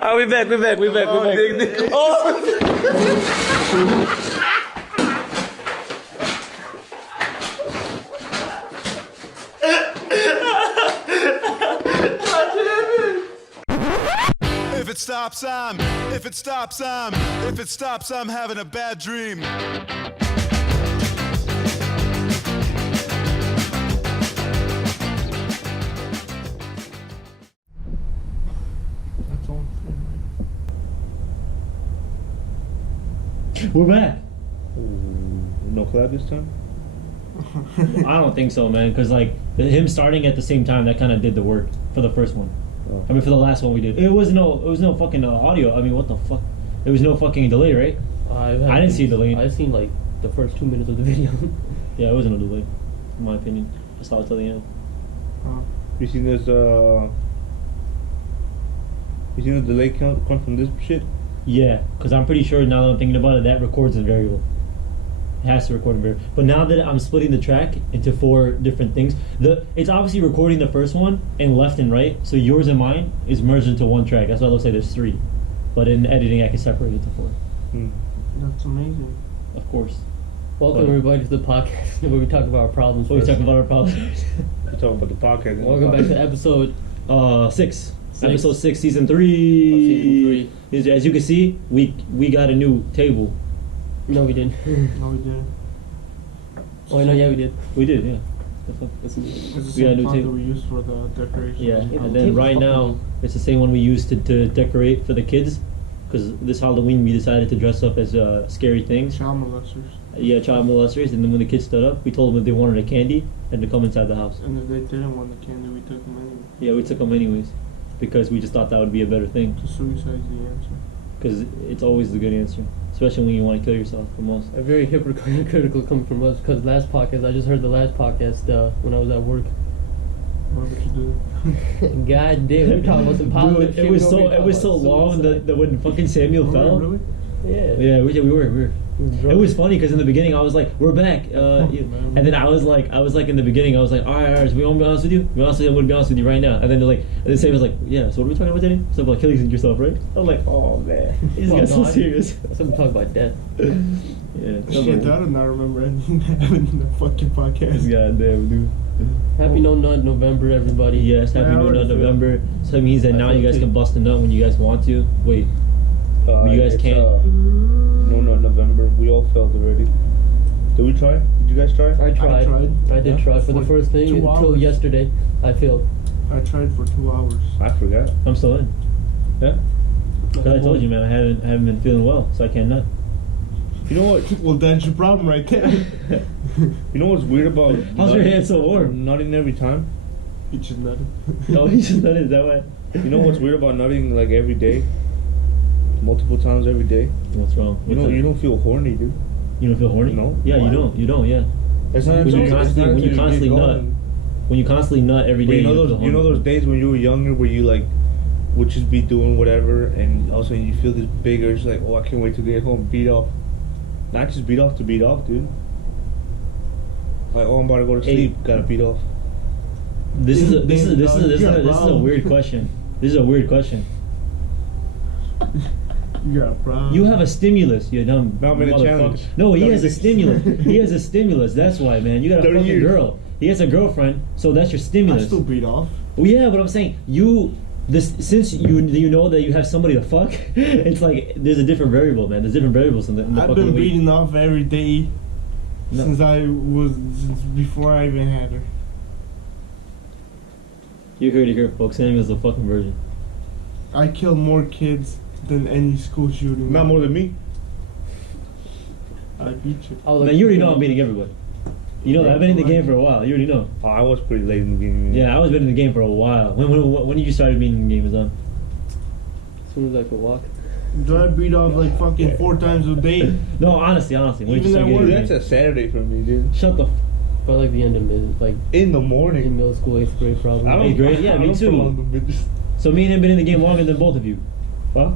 We back. Oh! If it stops, I'm having a bad dream. We're back. No collab this time? I don't think so, man. Because like him starting at the same time, that kind of did the work for the first one. Oh. I mean, for the last one we did, it was no fucking audio. I mean, what the fuck? There was no fucking delay, right? I didn't see a delay. I've seen like the first 2 minutes of the video. Yeah, it wasn't a delay, in my opinion. I saw it till the end. You seen this? You seen the delay count come from this shit? Yeah, because I'm pretty sure now that I'm thinking about it, that records a variable. It has to record a variable. But now that I'm splitting the track into 4 different things, it's obviously recording the first one and left and right. So yours and mine is merged into one track. That's why it looks like there's 3. But in editing, I can separate it to 4. That's amazing. Of course. Welcome everybody to the podcast where we talk about our problems. We talk about our problems. We're talking about the podcast. Welcome back to episode 6. Episode 6, season 3. As you can see, we got a new table. No, we didn't. No, we didn't. Oh, no, yeah, we did. We did, yeah. It's the We got a same new font table. that we used for the decoration. Yeah, Yeah, and the then table's right fucking now, cool. it's the same one we used to decorate for the kids. Because this Halloween we decided to dress up as scary things. Child molesters. Yeah, child molesters. And then when the kids stood up, we told them if they wanted a candy and to come inside the house. And if they didn't want the candy, we took them anyway. Yeah, we took them anyways. Because we just thought that would be a better thing. So suicide's the answer. Because it's always the good answer. Especially when you want to kill yourself the most. A very hypocritical coming from us because last podcast, I just heard the last podcast when I was at work. What would you do? God damn, we're talking about some positive Dude, shit. it was so long that when fucking Samuel fell. Really? Yeah. Yeah, we were. It was funny because in the beginning I was like, "We're back," and then I was like, in the beginning I was like, "All right, so we want to be honest with you. I'm going to be honest with you right now." And then they're like, and then Sam was like, "Yeah, so what are we talking about today?" So about killing yourself, right? I'm like, "Oh man, these guys so serious." Something talk about death. Yeah. Shit, I do not remember anything that happened in the fucking podcast. Goddamn, dude. Happy No Nut November, everybody. Yes, happy No Nut November. So that means that now you guys can bust a nut when you guys want to. Wait, you guys can't. No, November. We all failed already. Did we try? Did you guys try? I tried. I did Yeah. try for the first thing 2 until hours. yesterday. I failed. I tried for 2 hours. I forgot. I'm still in. Yeah. Because I told you, man, I haven't been feeling well, so I can't nut. You know what? Well, that's your problem right there. You know what's weird about How's your hand so warm? nutting every time? You just nutted. Oh, he just nutted that way. You know what's weird about nutting like every day? Multiple times every day? What's wrong? You don't feel horny, dude. You don't feel horny? No. Yeah, Why? you don't. Yeah. It's not When you until- it's constantly- not when you until constantly get nut, going. When you constantly nut every But day, you know feel those horny. days when you were younger where you like would just be doing whatever and all of a sudden you feel this big urge like, oh, I can't wait to get home and beat off. Not just beat off to beat off, dude. Like, oh, I'm about to go to sleep, gotta beat off. This is a problem. weird question. This is a weird question. You got a problem. You have a stimulus, you dumb No, I'm in a motherfucker. challenge. No, he has a stimulus. He has a stimulus. That's why, man. You got a 30 fucking years. girl. He has a girlfriend, so that's your I stimulus. still beat off. Well, yeah, but I'm saying since you know that you have somebody to fuck, it's like there's a different variable, man. There's different variables in the I've fucking been week. beating off every day No. since before I even had her. You heard it here, folks. Samuel's a fucking virgin. I killed more kids than any school shooting. Not more than me. I beat you. Man, you already know I'm beating everybody. You know that. I've been in the game for a while. You already know. Oh, I was pretty late in the game. Yeah, I was been in the game for a while. When did you start being in the game, is on? As soon as I could walk. Do I beat off like fucking 4 times a day? No, honestly. When did you Even start at getting work, in the That's game? a Saturday for me, dude. Shut the. But like the end of In the in morning. middle school, 8th grade probably. I don't. 8th grade? Yeah, I me don't too. prolong the bitches. So me and him been in the game longer than both of you. Huh?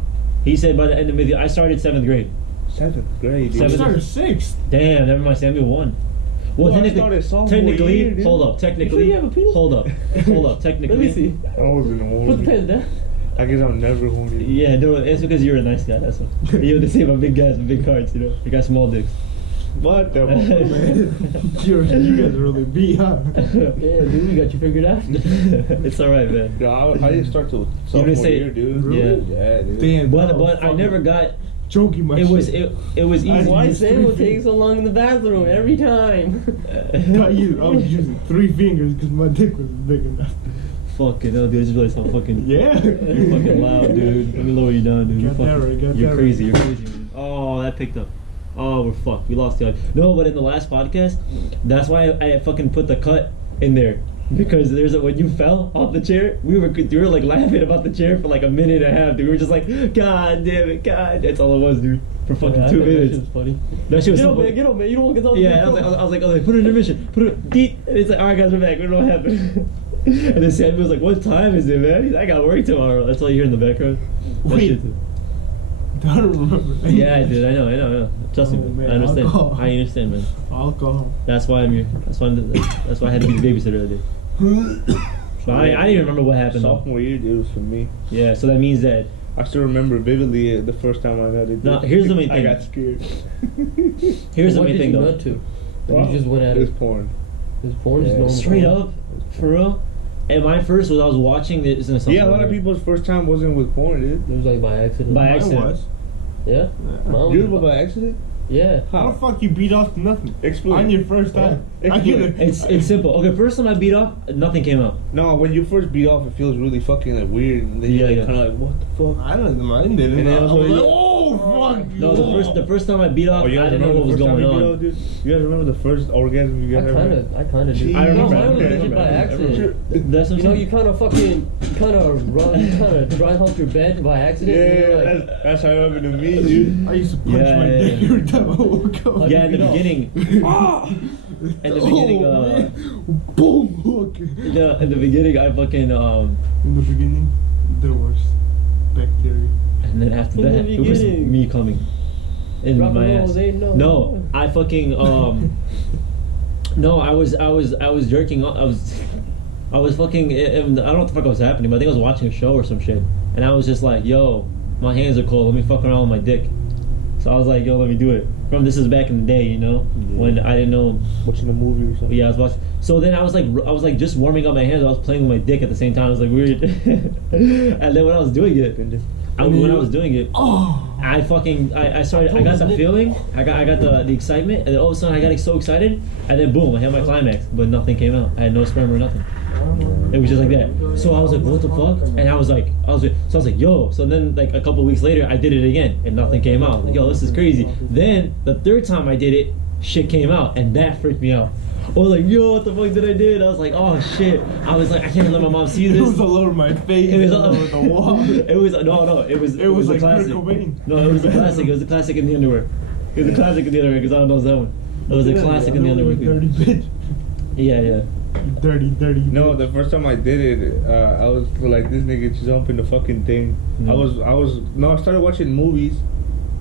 He said by the end of the I started 7th grade. 7th grade, dude. I Seventh- started 6th. Damn, never mind. Samuel won. Well, Well, I started sophomore technically, year, dude. hold up. You sure Technically, you have a penis? hold up. Technically. Let me see. I was in the Put the morning. pen down. I guess I'm never horny. Yeah, no, it's because you're a nice guy. That's what. You have the same about big guys with big cards. You know, you got small dicks. What the fuck, man? You guys are really beat, huh? Yeah, dude, we got you figured out. It's all right, man. No, I didn't start till sophomore say- year, dude. Really? Yeah, dude. Damn. But I never got. Joking my It was shit. it was easy. Why used Sam will three take so long in the bathroom every time? I was using 3 fingers because my dick was big enough. Fucking hell, dude! I just realized how fucking Yeah. you're fucking loud, dude. Let me lower you down, dude. Got that right, got You're that crazy. right. You're crazy. Man. Oh, that picked up. Oh, we're fucked. We lost the audio. No, but in the last podcast, that's why I fucking put the cut in there. Because when you fell off the chair, we were like laughing about the chair for like a minute and a half, dude. We were just like, God damn it, God. That's all it was, dude. For fucking 2 minutes. That shit was funny. That shit was Get so up, funny. man, get up, man. You don't want to get on. Yeah, I was like, put it in intermission. Put it deep. And it's like, all right, guys, we're back. We don't know what happened. And then Samuel was like, what time is it, man? He's like, I got work tomorrow. That's all you hear in the background. That Wait. shit- I don't remember. Yeah, I did. I know. Trust me, Oh, man, I understand. alcohol. I understand, man. Alcohol. That's why I'm here. That's why I had to be the babysitter that day. So I didn't even remember what happened. Though. Sophomore year, dude, was for me. Yeah, so that means that. I still remember vividly the first time I got it. No, here's the main I thing. got scared. Here's the What main did thing, you though. nut to? Wow. You just went at It was it. porn. This porn is Yeah. normal. Straight porn. up, for real. And my first was I was watching this in a Yeah, a lot of people's first time wasn't with porn, dude. It was like by accident. By Mine accident. was. Yeah. Mine You was was by accident? Yeah. How the fuck you beat off to nothing? Explain. On your first time. I Explain. get it. It's simple. Okay, first time I beat off, nothing came out. No, when you first beat off, it feels really fucking like weird, and then Yeah, you're like, yeah. kind of like, what the fuck? I don't know. Mine didn't. And then I was also like, you- oh fuck. No, the first time I beat off, Oh, you I guys didn't know remember what was the first time going you beat on. off, dude? You guys remember the first orgasm you I guys ever had? kind of do. I No, remember. mine was Okay, legit by accident. That's what You know, I'm you saying. kind of dry hump your bed by accident. and Yeah, you're like, that's how it happened to me, dude. I used to punch Yeah, my yeah, dick yeah. every time I woke up. Yeah, in the beginning. In the beginning, Oh, man. Boom hook. in the beginning, I fucking In the beginning, there was bacteria. and then after In the that, it was beginning. me coming in Rock and my roll, ass. they know. No, I fucking no, I was jerking off. I was fucking. I don't know what the fuck was happening, but I think I was watching a show or some shit, and I was just like, "Yo, my hands are cold. Let me fuck around with my dick." So I was like, "Yo, let me do it." This is back in the day, you know, Yeah. when I didn't know. Watching a movie or something. Yeah, I was watching. So then I was like just warming up my hands. I was playing with my dick at the same time. It was like weird. And then when I was doing it, when I was doing it, Oh. I got the feeling, I got the excitement, and then all of a sudden I got so excited, and then boom, I hit my climax, but nothing came out. I had no sperm or nothing. It was just like that. So I was like, what the fuck? And I was like, yo. So then like a couple weeks later, I did it again, and nothing came out. Like, yo, this is crazy. Then the third time I did it, shit came out, and that freaked me out. I was like, yo, what the fuck did I do? I was like, oh shit. I was like, I can't let my mom see It this. was all over my face. It was all over the wall. It was It was a like classic. Kurt Cobain. No, it was a classic. It was a classic in the underwear. It was a classic in the underwear because I don't know that one. It was a classic in the underwear. Dirty bitch. Yeah, yeah. Dirty. No, bitch. the first time I did it, I was like, this nigga jumping the fucking thing. Mm. I started watching movies,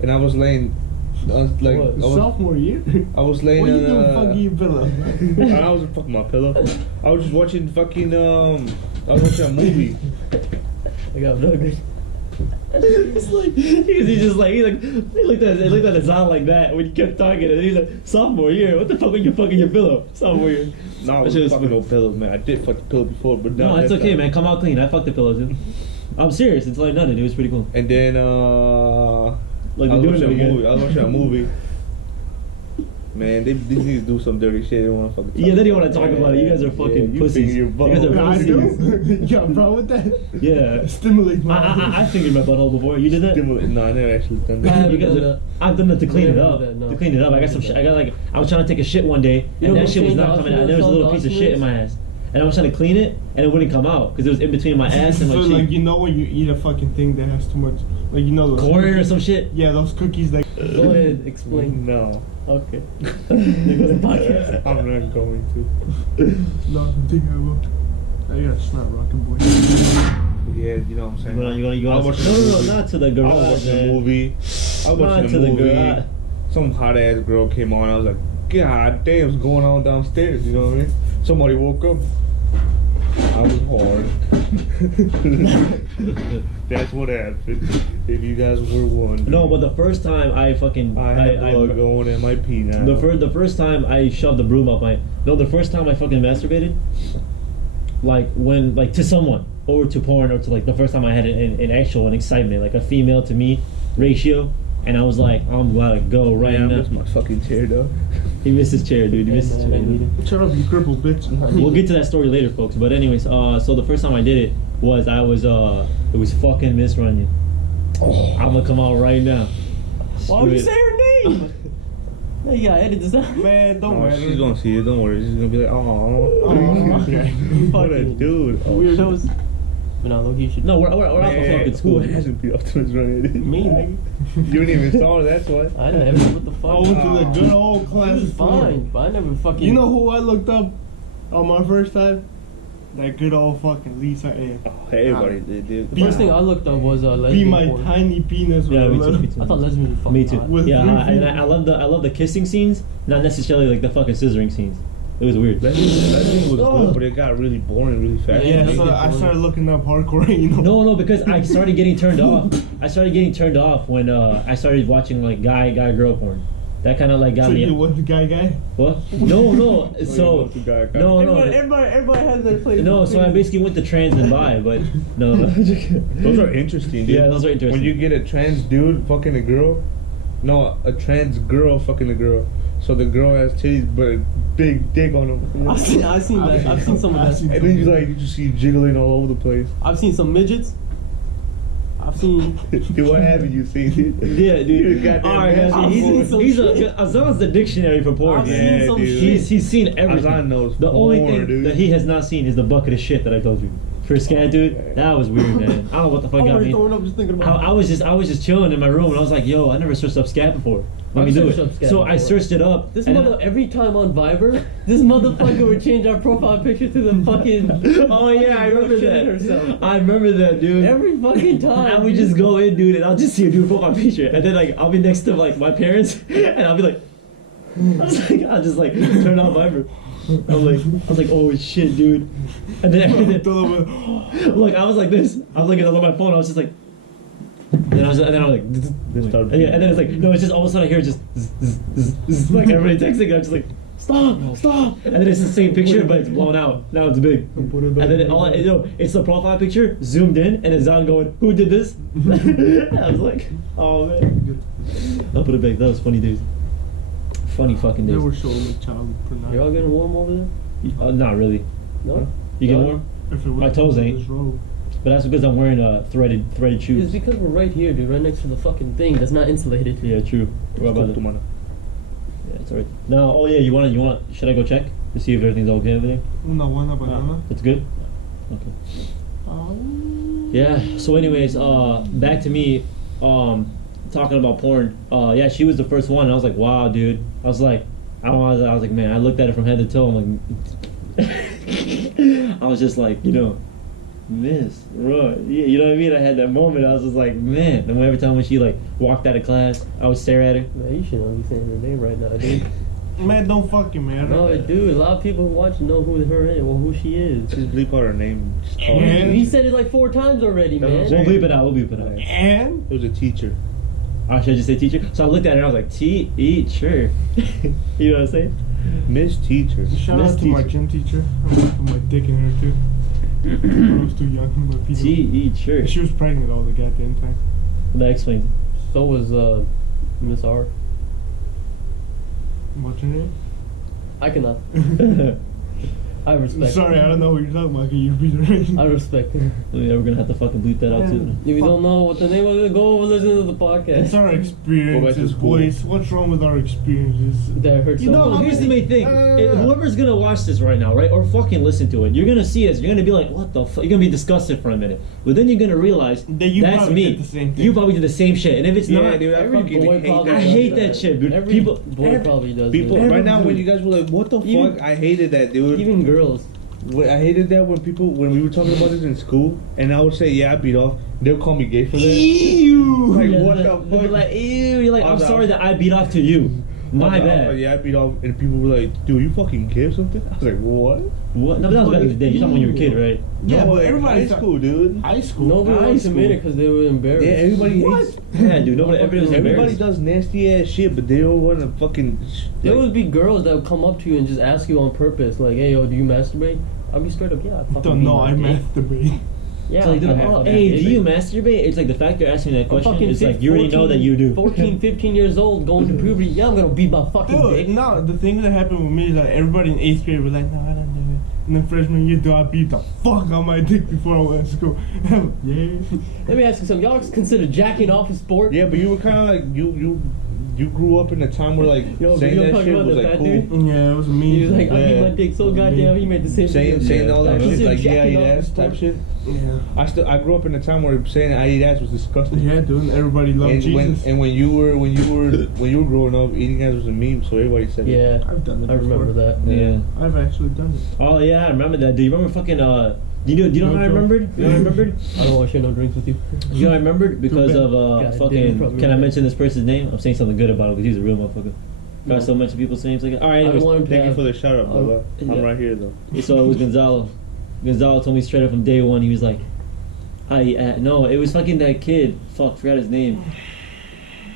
and I was laying, Sophomore year. I was laying What you in, doing fucking your pillow? I wasn't fucking my pillow. I was just watching fucking, I was watching a movie. I got nuggets. He's like, he looked at his eye like that when you kept talking, and he's like, sophomore year, what the fuck are you fucking your pillow? Sophomore year. No, I That was shit was fucking funny. no pillows, man. I did fuck the pillow before, but No, not it's that okay, time. man. Come out clean. I fucked the pillows, dude. I'm serious. Until I nutted. It was pretty cool. And then, Like I was they're doing watching it a again. movie. I was watching a movie. Man, these niggas do some dirty shit. They don't want to fucking. Yeah, they didn't want to talk about it. You guys are fucking you pussies. finger your You butt. guys are I pussies. do. You got a problem with that? Yeah. Stimulate my. I fingered my butthole before. You did that? No, I never actually done I that. haven't You guys done are- that. I've done that to clean it Never up. did that, no. To clean it up, I got some shit. I got like I was trying to take a shit one day, You and know that what shit was Shane not coming out. Dawson There was a is? little Shane piece of Dawson shit in my ass, and I was trying to clean it, and it wouldn't come out because it was in between my ass and my So cheek. like, you know when you eat a fucking thing that has too much, like, you know those Corn or cookies? some shit. Yeah, those cookies that. Go ahead, explain. No, Okay. There goes the podcast. I'm not going to. No, I think I will. I got a snot rockin' boy. Yeah, you know what I'm saying. You I gonna was no, watching a no, movie. not to the I was garage. watching a man. movie. I was Not watching to a the movie. garage. Some hot ass girl came on. I was like, God damn, what's going on downstairs? You know what I mean? Somebody woke up. I was hard. That's what happened. If you guys were wondering. No, but the first time I fucking I had blood going in my pee now. the first time I shoved the broom up my the first time I fucking masturbated, like when like to someone or to porn or to like the first time I had an actual excitement, like a female to me ratio, and I was like, I'm about to go right I now. missed my fucking chair though. He missed his chair, dude. He missed his chair. Shut up, you crippled bitch. We'll get to that story later, folks. But anyways, so the first time I did it was it was fucking Miss Runyon. I'm gonna come out right now. Why would you Screw say it. her name? Hey, you gotta edit this out. Man, don't No, matter. she's gonna see it. Don't worry. She's gonna be like, oh, what a Fucking dude. Oh, Weirdos. But no, look, you should. No, we're off the Man, fucking school. who hasn't beat up to Miss Runyon? Me, nigga. You didn't even saw her. That's why. I never. What the fuck? I went to the good old It class. was fine, but I never fucking. You know who I looked up on my first time? That good old fucking Lisa Ann. Oh, everybody did, dude. The first thing I looked up was Be lesbian my porn. tiny penis. Yeah, with me a too. little- Me too. I thought lesbians were fucking Me too. hot. With Yeah, three and I love the kissing scenes, not necessarily like the fucking scissoring scenes. It was weird. Lesbian was Oh. good, but it got really boring really fast. Yeah, Yeah, so I started looking up hardcore, you know. No, because I started getting turned off. I started getting turned off when I started watching like guy girl porn. That kind of like got So me. you was the guy? What? No. So the guy. no. Everybody has their place. No, so I basically went to trans and bi, but no. Those are interesting, dude. Yeah, those are interesting. When you get a trans dude fucking a girl, no, a trans girl fucking a girl. So the girl has titties, but a big dick on them. I've seen that. I've seen some of that. And then you just see jiggling all over the place. I've seen some midgets. I've seen. Dude, what haven't you seen? Yeah, dude. You're a goddamn All right, guys. asshole. He's Azan's the dictionary for porn. I've man. seen some dude. shit. He's seen everything. Azan knows The only porn, thing dude. that he has not seen is the bucket of shit that I told you. For scat, dude, that was weird, man. I don't know what the fuck I'm got already me. throwing up just thinking about I was just chilling in my room and I was like, yo, I never searched up scat before. Let me I've do searched up it. scat So I before. searched it up. This and every time on Viber, this motherfucker would change our profile picture to the fucking. Oh yeah, I remember shitting that. herself. I remember that, dude. Every fucking time. And we just go in, dude, and I'll just see a dude profile picture, and then like I'll be next to like my parents, and I'll be like, I'll just like turn on Viber. I was like, oh shit, dude. And then look, I was like this. I was looking at my phone. I was just like. And I was like, yeah, and then it's like, no, it's just all of a sudden I hear just like everybody texting, and I'm just like, stop, and then it's the same picture, but it's blown out. Now it's big, and then it's the profile picture zoomed in, and it's on going, who did this? I was like, oh man, I'll put it back. That was funny days, funny fucking They days. were showing me child pornography. You're all getting warm over there? Not really. No? You get No? warm? If it My was toes this ain't. robe. But that's because I'm wearing threaded It's shoes. because we're right here, dude, right next to the fucking thing that's not insulated. Yeah, true. What about it? Yeah, it's alright. Now, oh yeah, you want? Should I go check to see if everything's okay over there? Una banana. It's good. Okay. Yeah. So, anyways, back to me, talking about porn. Yeah, she was the first one. And I was like, wow, dude. I was like, man. I looked at it from head to toe. I'm like, I was just like, Miss, right? Yeah, you know what I mean? I had that moment. I was just like, man. And every time when she like walked out of class, I would stare at her. Man, you shouldn't be saying her name right now, dude. Man, don't fucking matter. No, dude, a lot of people who watch know who her is, or who she is. Just bleep out her name. Just call her. Man. He said it like 4 times already, That's what I'm man. saying. We'll bleep it out. We'll bleep it out. And It was a teacher. Should I just say teacher? So I looked at her and I was like, teacher. You know what I'm saying? Miss Teacher. shout Miss out to my teacher. gym teacher. I went to my dick in her too. I was too young. But people, Teacher. she was pregnant all the goddamn time. That explains So was Miss R. What's her name? I cannot. it. I respect. Sorry, I don't know what you're talking about. Can you repeat her name? I respect her. Yeah, we're gonna have to fucking bleep that out too. If you don't know what the name of it, go over listen to the podcast. It's our experiences, school. boys. What's wrong with our experiences? That hurt You know, someone. here's the main thing. Whoever's gonna watch this right now, right, or fucking listen to it, you're gonna see us. You're gonna be like, "What the fuck?" You're gonna be disgusted for a minute, but then you're gonna realize That you that's probably me. did the same thing. You probably did the same shit, and if it's Yeah, not, dude, I Every fucking boy hate probably that. I does hate that shit, dude. Every People- boy probably does. People dude. right now when you guys were like, what the Even- fuck? I hated that, dude. Even girls. I hated that when we were talking about this in school, and I would say, yeah, I beat off. They'll call me gay for that. Ew. Like, Yeah, what they'll the be fuck? like, ew. You're like, I I'm was sorry out. that I beat off to you. My I bad. yeah, I beat off, and people were like, "Dude, you fucking gay or something?" I was like, "What?" What? No, but that was back in the day. You're talking when you were a kid, right? Yeah, No, but like, everybody high school, dude. High school. Nobody High wants to admit school. it because they were embarrassed. Yeah, everybody hates. Yeah, dude. Everybody was Everybody embarrassed. does nasty ass shit, but they don't want to fucking. There like- would be girls that would come up to you and just ask you on purpose, like, "Hey, yo, do you masturbate?" I'd be straight up, "Yeah, I fucking Don't beat know. my I dick." masturbate. Yeah, It's like, dude, I oh, fucking hey, did do you it. masturbate? It's like the fact you're asking me that I'm question. fucking It's like you already know that you do. 14, 15 years old, going to puberty. Yeah, I'm gonna beat my fucking Dude, dick. no, the thing that happened with me is that everybody in 8th grade was like, no, I don't do it. And then freshman year, dude, I beat the fuck out my dick before I went to school. Yeah. Let me ask you something. Y'all consider jacking off a sport? Yeah, but you were kind of like you grew up in a time where like Yo, saying you that talking shit about was the like fat cool. dude? Yeah, it was me. He was like, I beat Yeah. my dick so goddamn. He made the same Saying video. all that Like, shit, consider like yeah, I jacking eat off a ass sport. type shit. Yeah. I grew up in a time where saying I eat ass was disgusting. Yeah, dude, and everybody loved And Jesus. when you were growing up, eating ass was a meme, so everybody said it. Yeah, I've done it I remember before. that. Yeah. I've actually done it. Oh yeah, I remember that. Do you remember fucking Do you know how I remembered? You know how I remembered? I don't want to share no drinks with you. You know how I remembered because of God damn, fucking. probably Can I right. mention this person's name? I'm saying something good about him because he's a real motherfucker. No. Got so much of people's names like. All right, I anyways. want him to Thank you have, for the shout out, brother. yeah. I'm right here though. So it was Gonzalo. Gonzalo told me straight up from day one. He was like, no, it was fucking that kid. Fuck, forgot his name.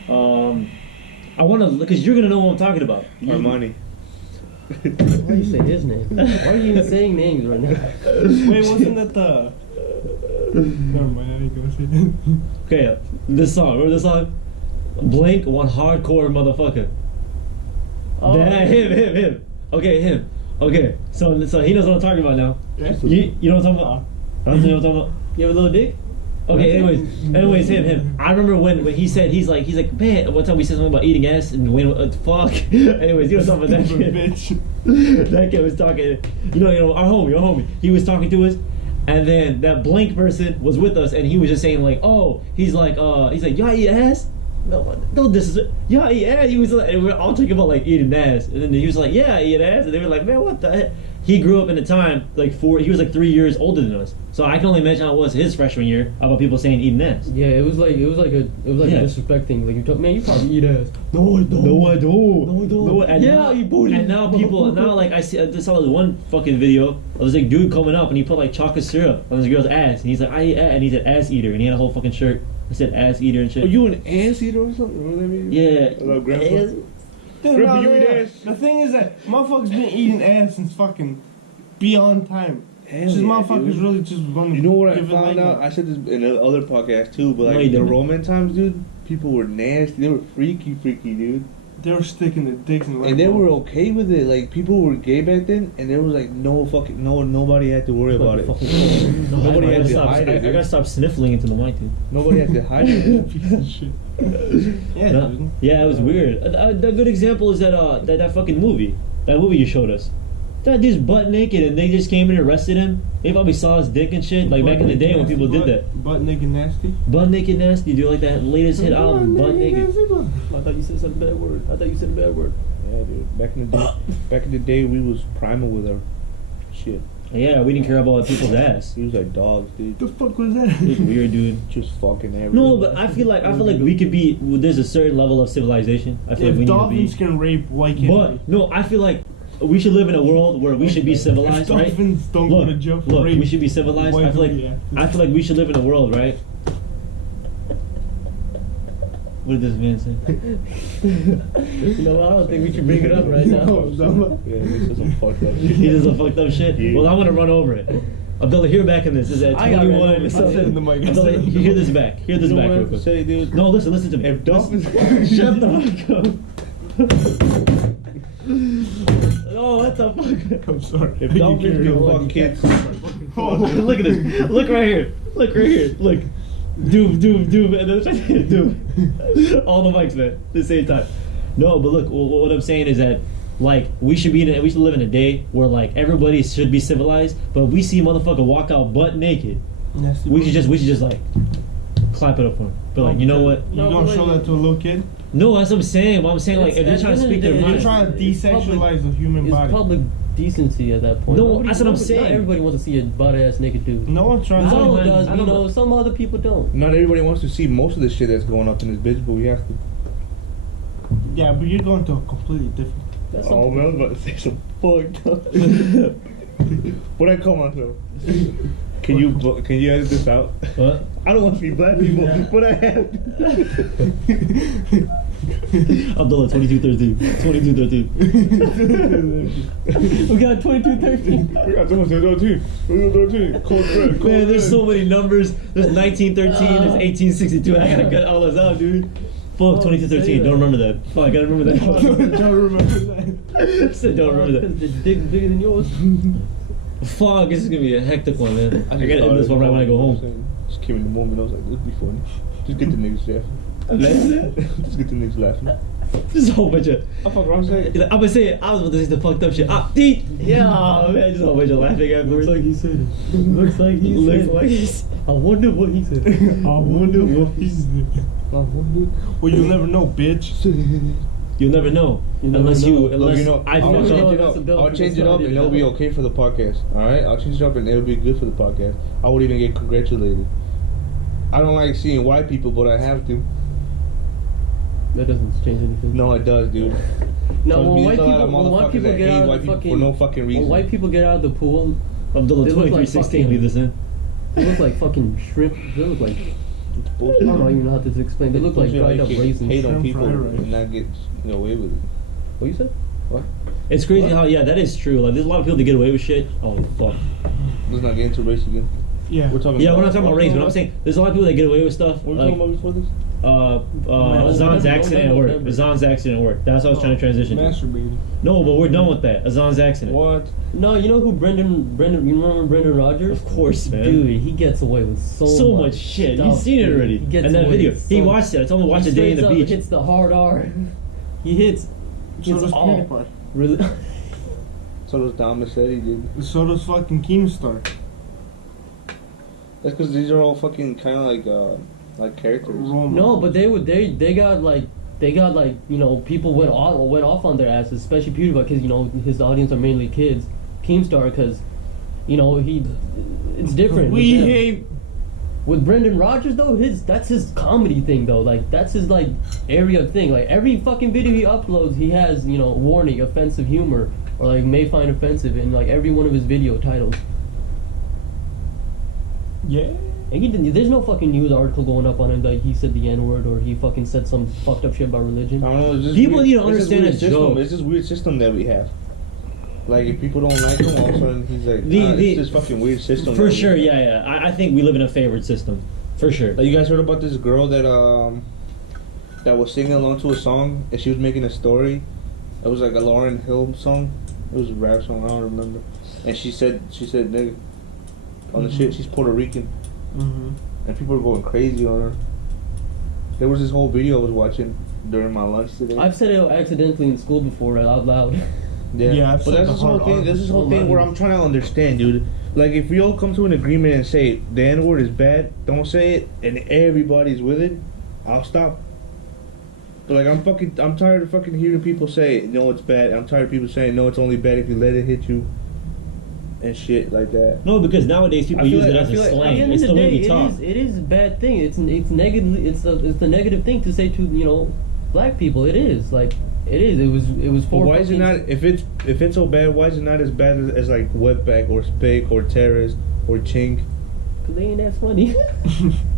I want to because you're gonna know what I'm talking about. Armani. Why you say his name? Why are you even saying names right now? Wait, wasn't that the... Never mind, I ain't gonna say that. Okay, this song. Remember this song? Blink, one hardcore motherfucker. Oh, That, him. Okay, him. Okay, so he knows what I'm talking about now. Yeah? You know what I'm talking about? You know what I'm talking about? You have a little dick? Okay, anyways, him. I remember when he said he's like, man. One time we said something about eating ass and when fuck. Anyways, you know something about that Stupid kid. bitch. That kid was talking. You know, our homie. He was talking to us, and then that blank person was with us, and he was just saying like, oh, he's like, y'all eat ass. No, this is y'all eat ass. He was like, and we were all talking about like eating ass, and then he was like, yeah, I eat ass, and they were like, man, what the heck? He grew up in a time like he was like 3 years older than us, so I can only imagine how it was his freshman year about people saying eating ass. Yeah, it was like a Yeah. disrespect thing. Like you talk, man, you probably eat ass. No, I don't. No, I don't. No, I don't. No, and Yeah, now, you booty. And now people, like I saw this one fucking video. It was like dude coming up and he put like chocolate syrup on this girl's ass, and he's like, I eat ass, and he said ass eater, and he had a whole fucking shirt that said ass eater and shit. Are you an ass eater or something? What do that mean? Yeah. Hello, Grandpa. Ass- Dude, Grandpa, no, you no, eat no. ass. The thing is that motherfuckers been eating ass since fucking beyond time. Hell Just yeah, motherfuckers dude. really just want to You know what I give it found like out? I said this in other podcast too, but No, like you the didn't. Roman times, dude, people were nasty. They were freaky, dude. They were sticking their dicks in And they were okay with it. Like people were gay back then, and there was like nobody had to worry about it. No, Nobody I had gotta to stop. hide it, I gotta stop sniffling into the mic, dude. Nobody had to hide it. Piece of shit. Yeah, No. dude. Yeah, it was weird. A good example is that fucking movie. That movie you showed us. That dude's butt naked and they just came and arrested him. They probably saw his dick and shit. Like back in the day when people did that. Butt naked nasty. Butt naked nasty, dude. Like that latest hit album, Butt Naked. I thought you said some bad word. I thought you said a bad word. Yeah, dude. Back in the day, we was primal with our shit. Yeah, we didn't care about people's ass. We was like dogs, dude. The fuck was that? It was weird, dude. Just fucking everywhere. No, but I feel like we could be. There's a certain level of civilization. I feel like If we need to dolphins be. can rape, why can't But no, I feel like we should live in a world where we should be If civilized, right? dolphins don't go to jail for Look, rape, we should be civilized. why I feel do like we have to? I feel like we should live in a world, right? What did this man say? No, I don't think we should bring it up right now. Yeah, this is some fucked up shit. He does some fucked up shit. Yeah. Well, I'm gonna run over it. Abdullah, hear back in this. This is at I got ran 21. over. It's I said in the mic. I Abdullah, said in the hear mic. this back. Hear this You know back what I real have to quick. say, dude? No, listen to me. If dolphins, Shut the fuck up. Oh, what the fuck? I'm sorry. if dolphins can fuck kids, Look at this. Look right here. Look right here. Look. Doom. And then doom. All the mics, man. At the same time. No, but look, what I'm saying is that, like, we should live in a day where, like, everybody should be civilized, but if we see a motherfucker walk out butt naked, Nasty we boy. should just, like, clap it up for him. But, like, you know what? You No, don't but show wait. that to a little kid? No, that's what I'm saying. But I'm saying, like, if they're It's- trying to at the speak end their of the You're day, mind. trying to It's desexualize the human It's body. public decency at that point. No, that's what I'm saying. Not everybody wants to see a butt-ass naked dude. No one's trying Some I to. does, don't you know. know, some other people don't. not everybody wants to see most of the shit that's going up in this bitch, but we have to. Yeah, but you're going to a completely different. That's Oh something. man, I was about to say some fucked up. What I call myself? Can you edit this out? What? I don't want to be black people, but I have to. Abdullah, 2213. 2213. We got 2213. We got someone said 13. 13. Cold red. Man, there's so many numbers. There's 1913, there's 1862. I gotta cut all those out, dude. Fuck, 2213. Don't remember that. Fuck, I gotta remember that. Don't remember that. I said don't remember that. Because the dick's bigger than yours. Fuck, this is gonna be a hectic one, man. I gotta end this one right when I go home. Just came in the moment. I was like, this would be funny. Just get the niggas laughing. Just get the niggas laughing. Just a whole bunch of. I fuck around saying. I'm gonna say it. I was about to say the fucked up shit. Ah, deep. Yeah, man, just a whole bunch of laughing afterwards. Looks like he said it. Looks like he Looks said like it. he's. I wonder what he said. I wonder what he's doing. I wonder. Well, you'll never know, bitch. You'll never know. You never Unless know. you. Look, Unless you know, I I'll fucked change up. it That's a up. bill I'll for change this it up, idea. and it'll be okay for the podcast. All right, I'll change it up, and it'll be good for the podcast. I would even get congratulated. I don't like seeing white people, but I have to. That doesn't change anything. No, it does, dude. No, Trust when me, white there's a lot of people, when white motherfuckers people that get hate out of white the people fucking, for no fucking reason. when white people get out of the pool, Abdullah, They look like 2316. fucking- Leave this in. they look like fucking shrimp. They look like, It's I bullshit. don't even know how to explain. They look like Bullshit, dried you up can raisins. hate on Shrimp people fried rice. and not get away with it. What you said? It's crazy What? how, yeah, that is true. Like, there's a lot of people that get away with shit. Oh, fuck. Let's not get into race again. Yeah. We're talking. Yeah, about, we're not talking about race, but I'm saying there's a lot of people that get away with stuff. What were we Like, talking about before this? Azan's accident at work. remember. Azan's accident at work. That's what I was trying to transition to. Masturbating. No, but we're done with that. Azan's accident. What? No, you know who Brendan, you remember Brendan Rodgers? Of course, man. Dude, he gets away with So much shit. stuff, He's seen it dude. already. He gets And that away video. with He so watched it. I told him to watch He a day in straight the up beach. hits the hard R. He hits. So Hits does all. PewDiePie. Really? So does Dom Massetti, dude. So does fucking Keemstar. That's because these are all fucking kind of like characters. No, but they got like you know, people went off on their asses, especially PewDiePie, because you know his audience are mainly kids. Keemstar, because you know it's different. We with them. hate. With Brendan Rodgers though, that's his comedy thing though. Like that's his like area of thing. Like every fucking video he uploads, he has, you know, warning, offensive humor, or like may find offensive in like every one of his video titles. Yeah. And there's no fucking news article going up on him like he said the N-word or he fucking said some fucked up shit about religion. I don't know. It's just People weird. need to It's this understand weird it's system. joke. It's this weird system that we have. Like if people don't like him, all of a sudden he's like, it's this fucking weird system. For that we sure, have. yeah. I think we live in a favored system. For sure. Like, you guys heard about this girl that was singing along to a song and she was making a story. It was like a Lauryn Hill song. It was a rap song. I don't remember. And she said nigga on the shit. She's Puerto Rican. Mm-hmm. And people were going crazy on her. There was this whole video I was watching during my lunch today. I've said it accidentally in school before out loud. Yeah, I've but said that's the this whole hard thing. R. This is whole Oh, thing where man. I'm trying to understand, dude. Like, if we all come to an agreement and say the N word is bad, don't say it, and everybody's with it, I'll stop. But like, I'm tired of fucking hearing people say no, it's bad. I'm tired of people saying no, it's only bad if you let it hit you, and shit like that. No, because nowadays people I feel use like- it I as feel a like- At the slang. end It's of the the way day, we talk. it is a bad thing. It's negative. It's the negative thing to say to, you know, black people. It is like it is. It was But for. why is it fucking- not? If it's so bad, why is it not as bad as like wetback or spake or terrorist or chink? Cause they ain't that funny.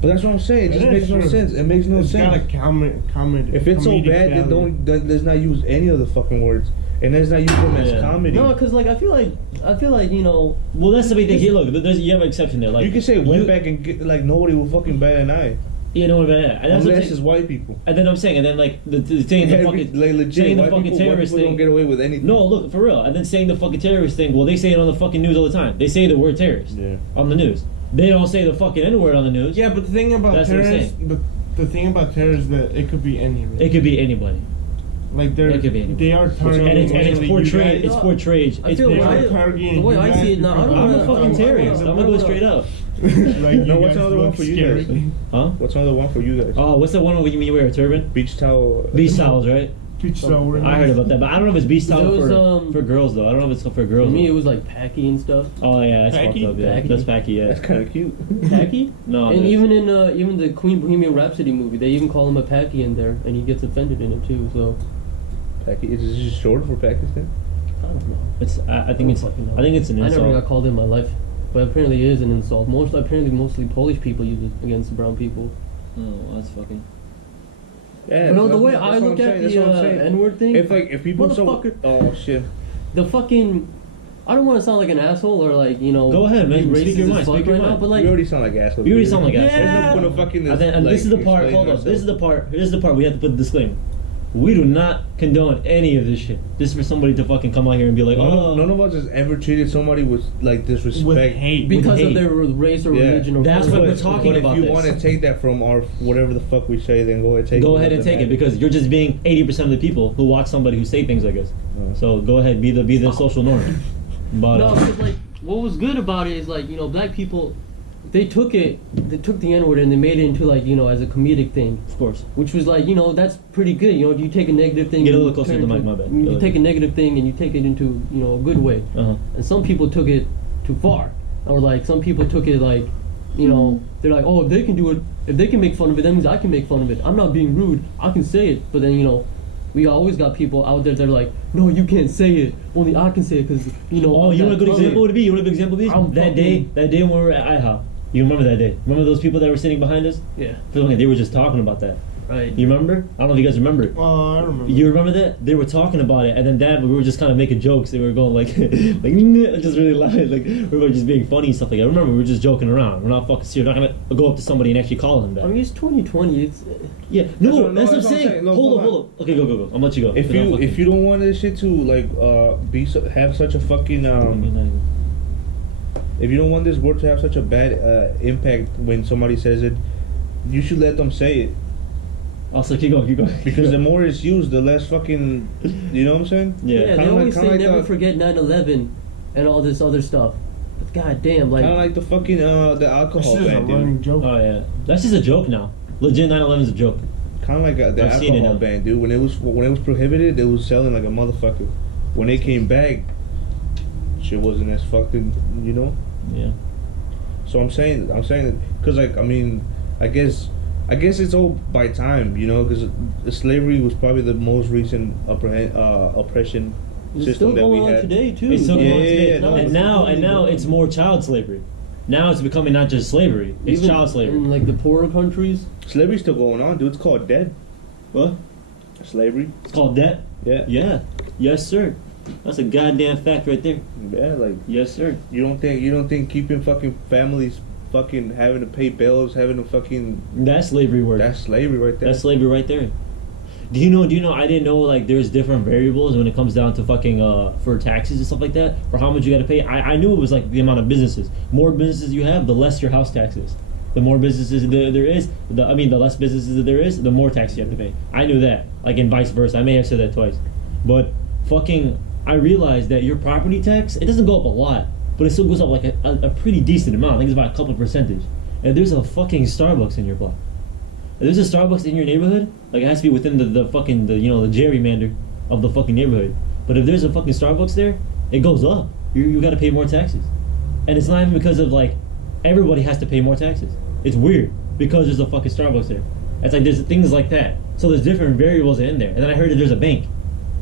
But that's what I'm saying. It just It makes is no true. sense. It makes no It's got a sense. comedy. If it's so comedic bad, then value. let's not use any of the fucking words, and let's not use them as Yeah. comedy. No, cause like I feel like you know. Well, that's the big thing. Here, look, you have an exception there. Like you can say wetback and get, like nobody will fucking bat an eye, You know what I mean? And that's what I'm unless saying. it's white people. And then I'm saying, and then like the saying the Every- fucking like legit, saying the white fucking people, white terrorist people thing. don't get away with anything. No, look, for real. And then saying the fucking terrorist thing. Well, they say it on the fucking news all the time. They say the word terrorist Yeah. on the news. They don't say the fucking N-word on the news. Yeah, but the thing about That's what I'm terrorists, the thing about terrorists is that it could be any race. It could be anybody. Like it could be anybody. they are targeting. And it's mainly you portrayed. guys. It's portrayed. I It's feel They portrayed. are targeting the way you I guys see it now, I because don't I'm wanna- a fucking terrorist. I'm gonna go straight up. like you No, what's guys another one look for you scary. guys? Huh? What's another one for you guys? Oh, what's the one when you wear a turban? Beach towel. Beach towels, right? Peach sour. I heard about that, but I don't know if it's beach towel It was, for girls though. I don't know if it's for For girls. me, though. it was like packy and stuff. Oh yeah, that's Packy? fucked up. Yeah, Packy. that's packy. Yeah. That's kind of cute. Packy? No, And that's- even in even the Queen Bohemian Rhapsody movie, they even call him a packy in there, and he gets offended in it too. So Is this just short for Pakistan? I don't know. It's. I think it's. fucking know. I think it's an I never got insult. called in my life, but apparently it is an insult. Mostly Polish people use it against brown people. Oh, that's fucking. Yeah. You know, the that's way what- I that's what look I'm at saying, that's what I'm the saying. N-word thing, If people so motherfucker, oh shit. the fucking, I don't want to sound like an asshole or like, you know, Go ahead, man. be Speak your racist mind, as fuck speak your right now, mind. but like, We already sound like assholes. You already sound like Yeah. assholes. There's no point of fucking And this like, is the part. explaining Hold on. ourselves. This is the part. Here's the part. We have to put the disclaimer. We do not condone any of this shit. Just for somebody to fucking come out here and be like, oh, None of us has ever treated somebody with like disrespect. With hate. because hate. of their race or Yeah. religion or That's color. what we're But talking if about you this. want to take that from our whatever the fuck we say, then go ahead and take it. go ahead and take it because you're just being 80% of the people who watch somebody who say things like this. So go ahead, be the social norm. But No, because like what was good about it is like, you know, black people, they took the N-word and they made it into like, you know, as a comedic thing, of course, which was like, you know, that's pretty good. You know, if you take a negative thing, Get a and little you closer turn to the it mic, my bad. You Go ahead. take a negative thing and you take it into, you know, a good way. uh-huh. And some people took it too far, or like some people took it like, you know, they're like, oh, if they can do it, if they can make fun of it, that means I can make fun of it. I'm not being rude. I can say it. But then, you know, we always got people out there that are like, no, you can't say it. Only I can say it because, you know. Oh, I'm you want a that good color." example to be? You want a good example to be? I'm That fucking- day when we were at IHOP. You remember that day? Remember those people that were sitting behind us? Yeah. Feeling like they were just talking about that. Right. You remember? I don't know if you guys remember. I remember. You remember that? They were talking about it, and then that we were just kind of making jokes. They were going like, just really loud, like we were just being funny and stuff like that. Remember, we were just joking around. We're not fucking serious. We're not gonna go up to somebody and actually call them that. I mean, it's 2020. It's Yeah, no, That's that's what I'm saying. Hold on. Okay, go. I'm gonna let you go. If you don't want this shit to like have such a fucking if you don't want this word to have such a bad impact when somebody says it, you should let them say it. Also, keep going. Because the more it's used, the less fucking, you know what I'm saying? Yeah. they Kinda always like- kinda say like never the- forget 9/11 and all this other stuff. But goddamn, like, Kind of like the fucking the alcohol This is a ban, dude. running joke. Oh yeah, that's just a joke now. Legit, 9/11 is a joke. Kind of like the I've seen it alcohol now. ban, dude. When it was prohibited, they was selling like a motherfucker. When they came back, shit wasn't as fucking, you know. Yeah. So I'm saying that because like I mean, I guess it's all by time, you know, because slavery was probably the most recent oppression it's system still that going we on had. today too. It's still Yeah, going on today. yeah, no, and it's now it's more child slavery. Now it's becoming not just slavery; it's Even child slavery. in like the poorer countries. Slavery's still going on, dude. It's called dead. What? Slavery. It's called debt. Yeah. Yeah. Yes, sir. That's a goddamn fact right there. Yeah, like Yes, sir. you don't think keeping fucking families fucking having to pay bills, having to fucking That's slavery work. that's slavery right there. That's slavery right there. Do you know? I didn't know like there's different variables when it comes down to fucking for taxes and stuff like that. For how much you got to pay. I knew it was like the amount of businesses. More businesses you have, the less your house tax is. The more businesses there is, the less businesses there is, the more tax you have to pay. I knew that. Like and vice versa. I may have said that twice, but fucking I realized that your property tax it doesn't go up a lot, but it still goes up like a pretty decent amount. I think it's about a couple percentage. And there's a fucking Starbucks in your block. If there's a Starbucks in your neighborhood, like it has to be within the fucking the gerrymander of the fucking neighborhood. But if there's a fucking Starbucks there, it goes up. You got to pay more taxes, and it's not even because of like everybody has to pay more taxes. It's weird because there's a fucking Starbucks there. It's like there's things like that. So there's different variables in there. And then I heard that there's a bank.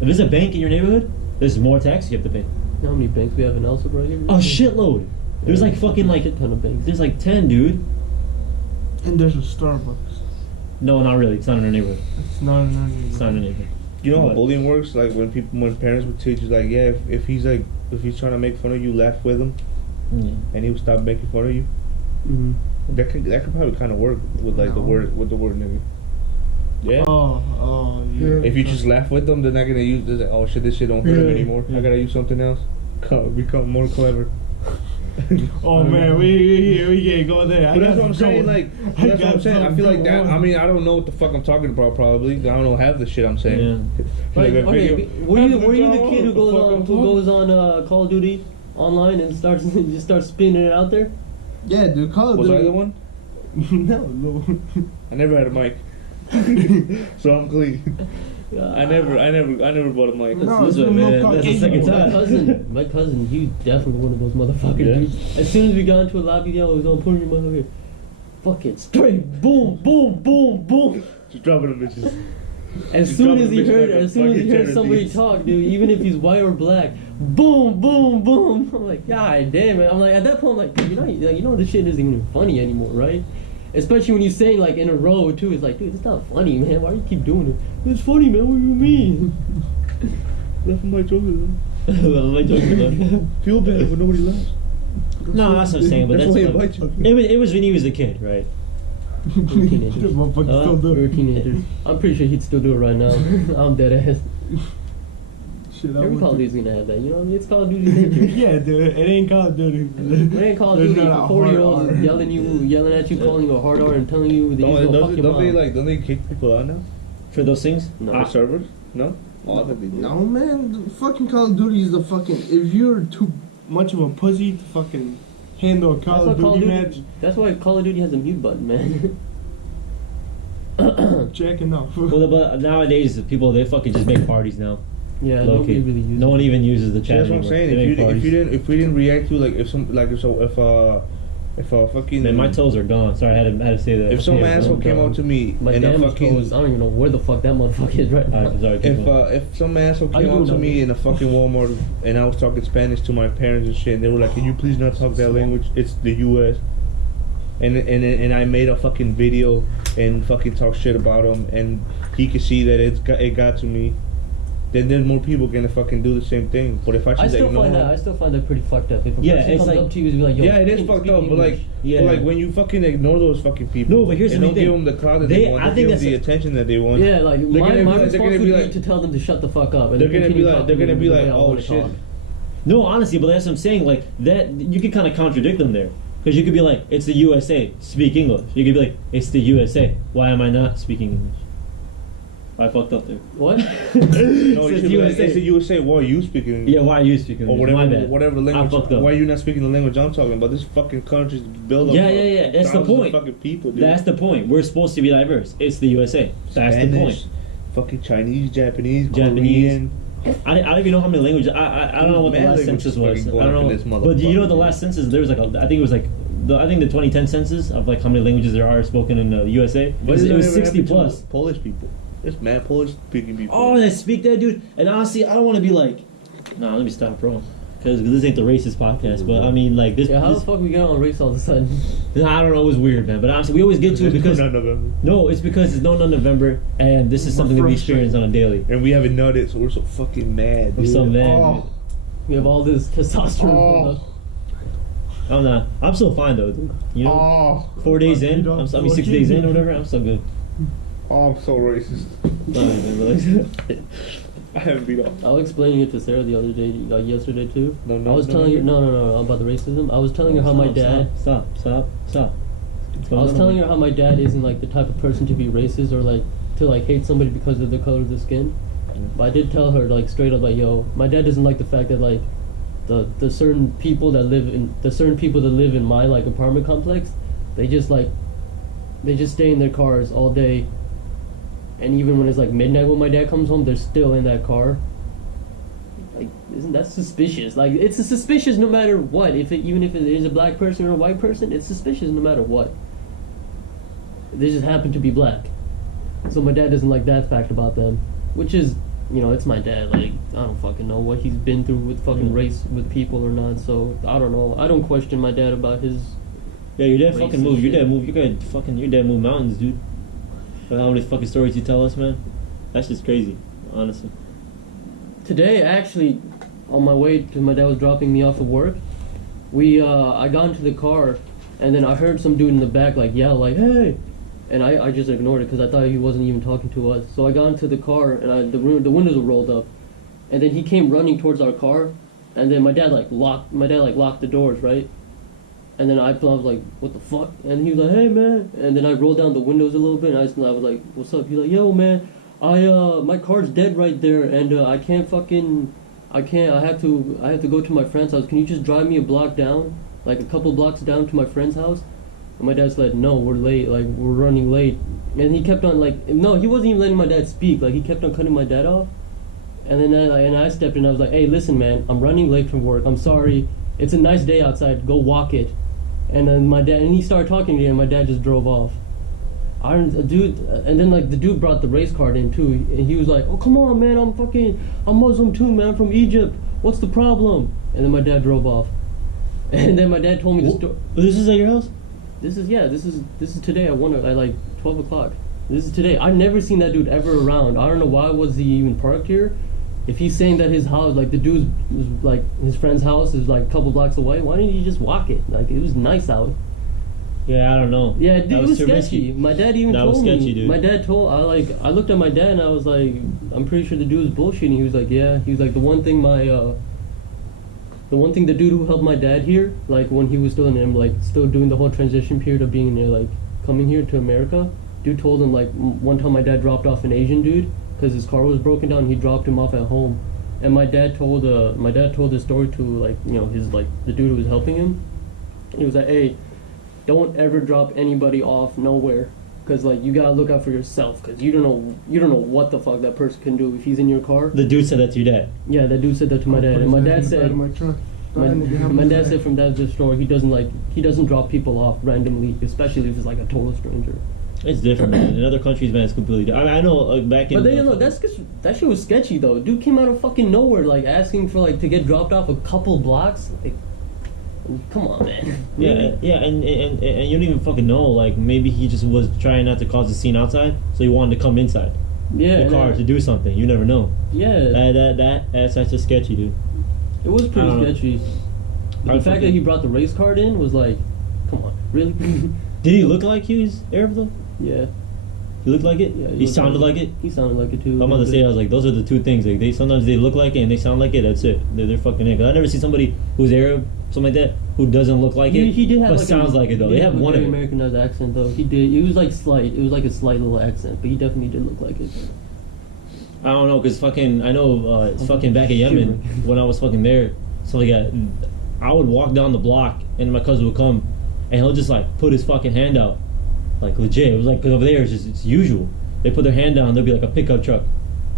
If there's a bank in your neighborhood, there's more taxes you have to pay. You know how many banks we have in Elsa right here? A shitload. There's like fucking like shit ton of banks. there's like 10, dude. And there's a Starbucks. No, not really. It's not in our neighborhood. It's not in our It's not in our neighborhood. You know how What? bullying works? Like when parents would teach you, like, yeah, if he's trying to make fun of you, laugh with him, Yeah. and he would stop making fun of you. Mm-hmm. That could probably kind of work with like the No. word nigga. Yeah. Oh, yeah. If you just laugh with them, they're not gonna use. They're like, oh shit, this shit don't hurt him Yeah. anymore. I gotta use something else. Become more clever. Oh man, we can't go there. But that's what I'm saying. Like, that's what I'm saying. I feel like that. I mean, I don't know what the fuck I'm talking about. Probably, I don't know half the shit I'm saying. Yeah. Like, Like a okay, video. were you the kid who goes on Call of Duty online and just starts spinning it out there? Yeah, dude, Call of Was Duty. I the one? No. I never had a mic, so I'm clean. I never bought a mic. No, This it's way, man. no That's the second Caucasian. time. My cousin, he was definitely one of those motherfuckers. Yeah? Dude. As soon as we got into a lobby, yo, it was on putting your motherfucker. Fucking straight, boom, boom, boom, boom. Just dropping the bitches. As He's soon as dropping he bitches heard, like a as soon as he fucking heard somebody Doodz. talk, dude, even if he's white or black, boom, boom, boom. I'm like, God damn it. I'm like, at that point, I'm like, dude, you know, this shit isn't even funny anymore, right? Especially when you say like in a row too. It's like, dude, it's not funny, man. Why do you keep doing it? It's funny, man. What do you mean? Left my joke. What am I talking about? Feel bad when nobody laughs. No, that's what I'm saying. But That's that's why I what, invite you. it was when he was a kid, right? Teenagers. Motherfucker still do We were it. teenagers. I'm pretty sure he'd still do it right now. I'm dead ass. Shit, I Every would Call of do- Duty's gonna have that. You know, it's Call of Duty's nature. Yeah, dude, it ain't Call of Duty. It ain't Call of There's Duty not a for 40-year-olds hard R. yelling at you, calling you a hard R, and telling you that you're gonna fuck your mom. Don't they kick people out now? For those things? No. The servers? No? Oh, I thought they did. No, man, the fucking Call of Duty is the fucking. If you're too much of a pussy to fucking handle a Call of Duty match, That's why Call of Duty has a mute button, man. checking off. Well, but nowadays, people, they fucking just make parties now. Yeah, Low nobody key. really uses No one it. even uses the See, chat that's what I'm anymore. saying. They make parties. If we didn't react to like if a fucking Man, my toes are gone. Sorry, I had to say that. if some Yeah, asshole I'm came gone. out to me My and a damn fucking toes, I don't even know where the fuck that motherfucker is right now. Alright, sorry, keep going. if some asshole How came you out to know? me in a fucking Walmart and I was talking Spanish to my parents and shit, and they were like, "Can you please not talk that language? It's the U.S." And I made a fucking video and fucking talk shit about him, and he could see that it got to me. Then there's more people gonna fucking do the same thing. But if I I just still ignore find him, that pretty fucked up. If a Yeah, person it's comes like- up to you and be like, yo, yeah, it is speak fucked up. But English. like, Yeah. but like when you fucking ignore those fucking people, No, but here's and the don't thing. give them the clout that They- they want, I don't think give them the that's attention that they want. Yeah, like They're my gonna be my like- they're response gonna would be be like- to tell them to shut the fuck up. And They're gonna be continue like, talking they're gonna be the like, way I oh wanna shit. talk. No, honestly, but that's what I'm saying. Like that, you could kind of contradict them there, because you could be like, "It's the USA, speak English." You could be like, "It's the USA, why am I not speaking English?" I fucked up there. What? No, It's you should be like, USA. it's the USA. Why are you speaking English? Yeah, why are you speaking Or English? My whatever, bad. whatever I language. fucked up. Why are you not speaking the language I'm talking about? This fucking country's built up. Yeah, of yeah, yeah. That's the thousands of point. Fucking people, dude. That's the point. We're supposed to be diverse. It's the USA. That's the Spanish, point. Fucking Chinese, Japanese, Japanese. Korean. I don't even know how many languages. I don't know what the Mad last languages census was. fucking I going don't up in this know. But you know motherfucker, the dude. last census there was like I think it was like I think the 2010 census of like how many languages there are spoken in the USA. It was, does it that was ever 60 happen to plus. Polish people. There's mad Polish speaking people. Oh, they speak that, dude. And honestly, I don't want to be like, nah, let me stop, bro. Because this ain't the racist podcast. But I mean, like this. Yeah, how this the fuck we get on race all of a sudden? I don't know. It was weird, man. But honestly, we always get to it because Not November. no, it's because it's no November, and this is something that we experience on a daily. And we haven't nutted, so we're so fucking mad. We're Dude. so mad. Oh. We have all this testosterone. Oh. I'm not. I'm still fine though. Dude. You know, Oh. 4 days in. You don't I mean, 6 days in or whatever. I'm still good. Oh, I'm so racist. Alright, man, relax. I haven't beat off. I was explaining it to Sarah the other day, like yesterday too. No, I was telling her, no, about the racism. I was telling her how my dad. Stop. I was telling her how my dad isn't like the type of person to be racist or like to like hate somebody because of the color of the skin. But I did tell her like straight up like, yo, my dad doesn't like the fact that like the certain people that live in my like apartment complex, they just stay in their cars all day. And even when it's like midnight when my dad comes home, they're still in that car. Like, isn't that suspicious? Like, it's suspicious no matter what. Even if it is a black person or a white person, it's suspicious no matter what. They just happen to be black. So my dad doesn't like that fact about them. Which is, you know, it's my dad. Like, I don't fucking know what he's been through with fucking race with people or not. So, I don't know. I don't question my dad about his... Yeah, your dad Racist fucking moved. Your shit. dad moved. Your dad moved mountains, dude. For how many fucking stories you tell us, man? That's just crazy, honestly. Today, actually, on my way, because my dad was dropping me off at work, I got into the car, and then I heard some dude in the back, like, yell, like, hey! And I just ignored it, because I thought he wasn't even talking to us. So I got into the car, and the windows were rolled up. And then he came running towards our car, and then my dad locked the doors, right? And then I was like, what the fuck? And he was like, hey, man. And then I rolled down the windows a little bit, and I was like, what's up? He's like, yo, man, my car's dead right there, and I have to go to my friend's house. Can you just drive me a block down? Like a couple blocks down to my friend's house? And my dad's like, no, we're late, like, we're running late. And he kept on, like, no, he wasn't even letting my dad speak. Like, he kept on cutting my dad off. And then I stepped in, I was like, hey, listen, man, I'm running late from work. I'm sorry. It's a nice day outside. Go walk it. And then he started talking to me, and my dad just drove off. Dude, and then like the dude brought the race card in too, and he was like, "Oh come on, man, I'm Muslim too, man, I'm from Egypt. What's the problem?" And then my dad drove off, and then my dad told me the story. This is at your house? This is today at like 12 o'clock. This is today. I've never seen that dude ever around. I don't know why was he even parked here. If he's saying that his house, like the dude's was like his friend's house is like a couple blocks away, why didn't he just walk it? Like it was nice out. Yeah, I don't know. Yeah, dude, it was sketchy. risky. My dad even That told was sketchy, me. dude. My dad told I looked at my dad and I was like, I'm pretty sure the dude was bullshitting. He was like, yeah. He was like, the one thing the dude who helped my dad here, like when he was still in like still doing the whole transition period of being there, like coming here to America, dude told him like one time my dad dropped off an Asian dude because his car was broken down. He dropped him off at home, and my dad told this story to like his like the dude who was helping him. He was like, hey, don't ever drop anybody off nowhere, because like you gotta look out for yourself, because you don't know what the fuck that person can do if he's in your car. The dude said that to your dad? Yeah, that dude said that to my dad, and my dad said My dad said from that story he doesn't drop people off randomly, especially if it's like a total stranger. It's different, man. In other countries, man, it's completely different. I know back in... But then, that shit was sketchy, though. Dude came out of fucking nowhere, like, asking for, like, to get dropped off a couple blocks. Like, come on, man. Yeah, and you don't even fucking know. Like, maybe he just was trying not to cause a scene outside, so he wanted to come inside the car to do something. You never know. Yeah. That's just sketchy, dude. It was pretty sketchy. But the fact that he brought the race card in was like, come on, really? Did he look like he was Arab, though? Yeah. He looked like it? Yeah, he sounded like it? He sounded like it, too. I'm about to say, I was like, those are the two things. Like, sometimes they look like it and they sound like it, that's it. They're fucking in. 'Cause I never see somebody who's Arab, something like that, who doesn't look like it, He did have but like sounds like it, though. They have one of it. Americanized accent, though. He did. It was like slight. It was like a slight little accent, but he definitely did look like it. I don't know, because fucking, I know it's fucking back in Yemen, when I was fucking there, so like, I would walk down the block, and my cousin would come, and he'll just like put his fucking hand out, like legit. It was like, because over there it's usual. They put their hand down, there'll be like a pickup truck,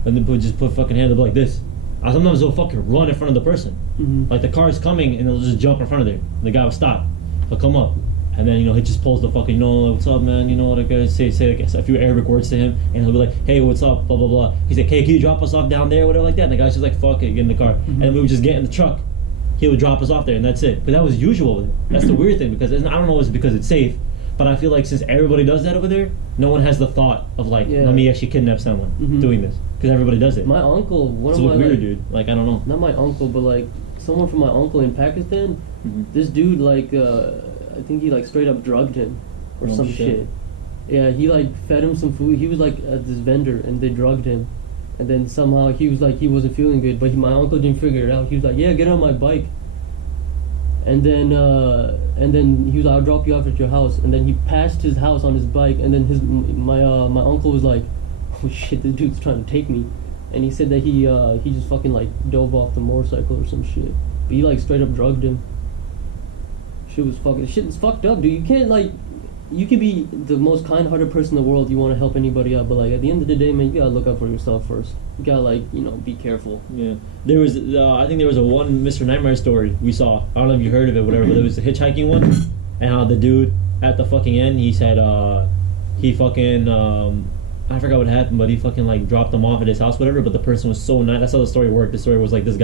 and they just put fucking hand up like this. Sometimes they'll fucking run in front of the person. Mm-hmm. Like the car's coming, and they'll just jump in front of them. The guy will stop, he'll come up, and then he just pulls the fucking, what's up, man? Like say like a few Arabic words to him, and he'll be like, hey, what's up? Blah blah blah. He's like, hey, can you drop us off down there, whatever like that. And the guy's just like, fuck it, get in the car, Mm-hmm. and we would just get in the truck. He would drop us off there, and that's it. But that was usual over there. That's the weird thing, because I don't know if it's because it's safe, but I feel like since everybody does that over there, no one has the thought of like, let me actually kidnap someone doing this, because everybody does it. My uncle, it's weird, dude. Like, I don't know. Not my uncle, but like someone from my uncle in Pakistan. This dude, like, I think he like straight up drugged him or some shit. Yeah, he like fed him some food. He was like at this vendor, and they drugged him. And then somehow he was like, he wasn't feeling good, but my uncle didn't figure it out. He was like, yeah, get on my bike. And then he was like, I'll drop you off at your house. And then he passed his house on his bike, and then my uncle was like, oh shit, this dude's trying to take me. And he said that he just fucking like dove off the motorcycle or some shit. But he like straight up drugged him. Shit's fucked up, dude. You can't like, you could be the most kind-hearted person in the world. You want to help anybody out, but like at the end of the day, man, you gotta look out for yourself first. You gotta like, be careful. Yeah, there was I think there was a one Mr. Nightmare story we saw. I don't know if you heard of it, whatever. But it was a hitchhiking one, and how the dude at the fucking end, he said he fucking I forgot what happened, but he fucking like dropped them off at his house, whatever. But the person was so nice. That's how the story worked. The story was like this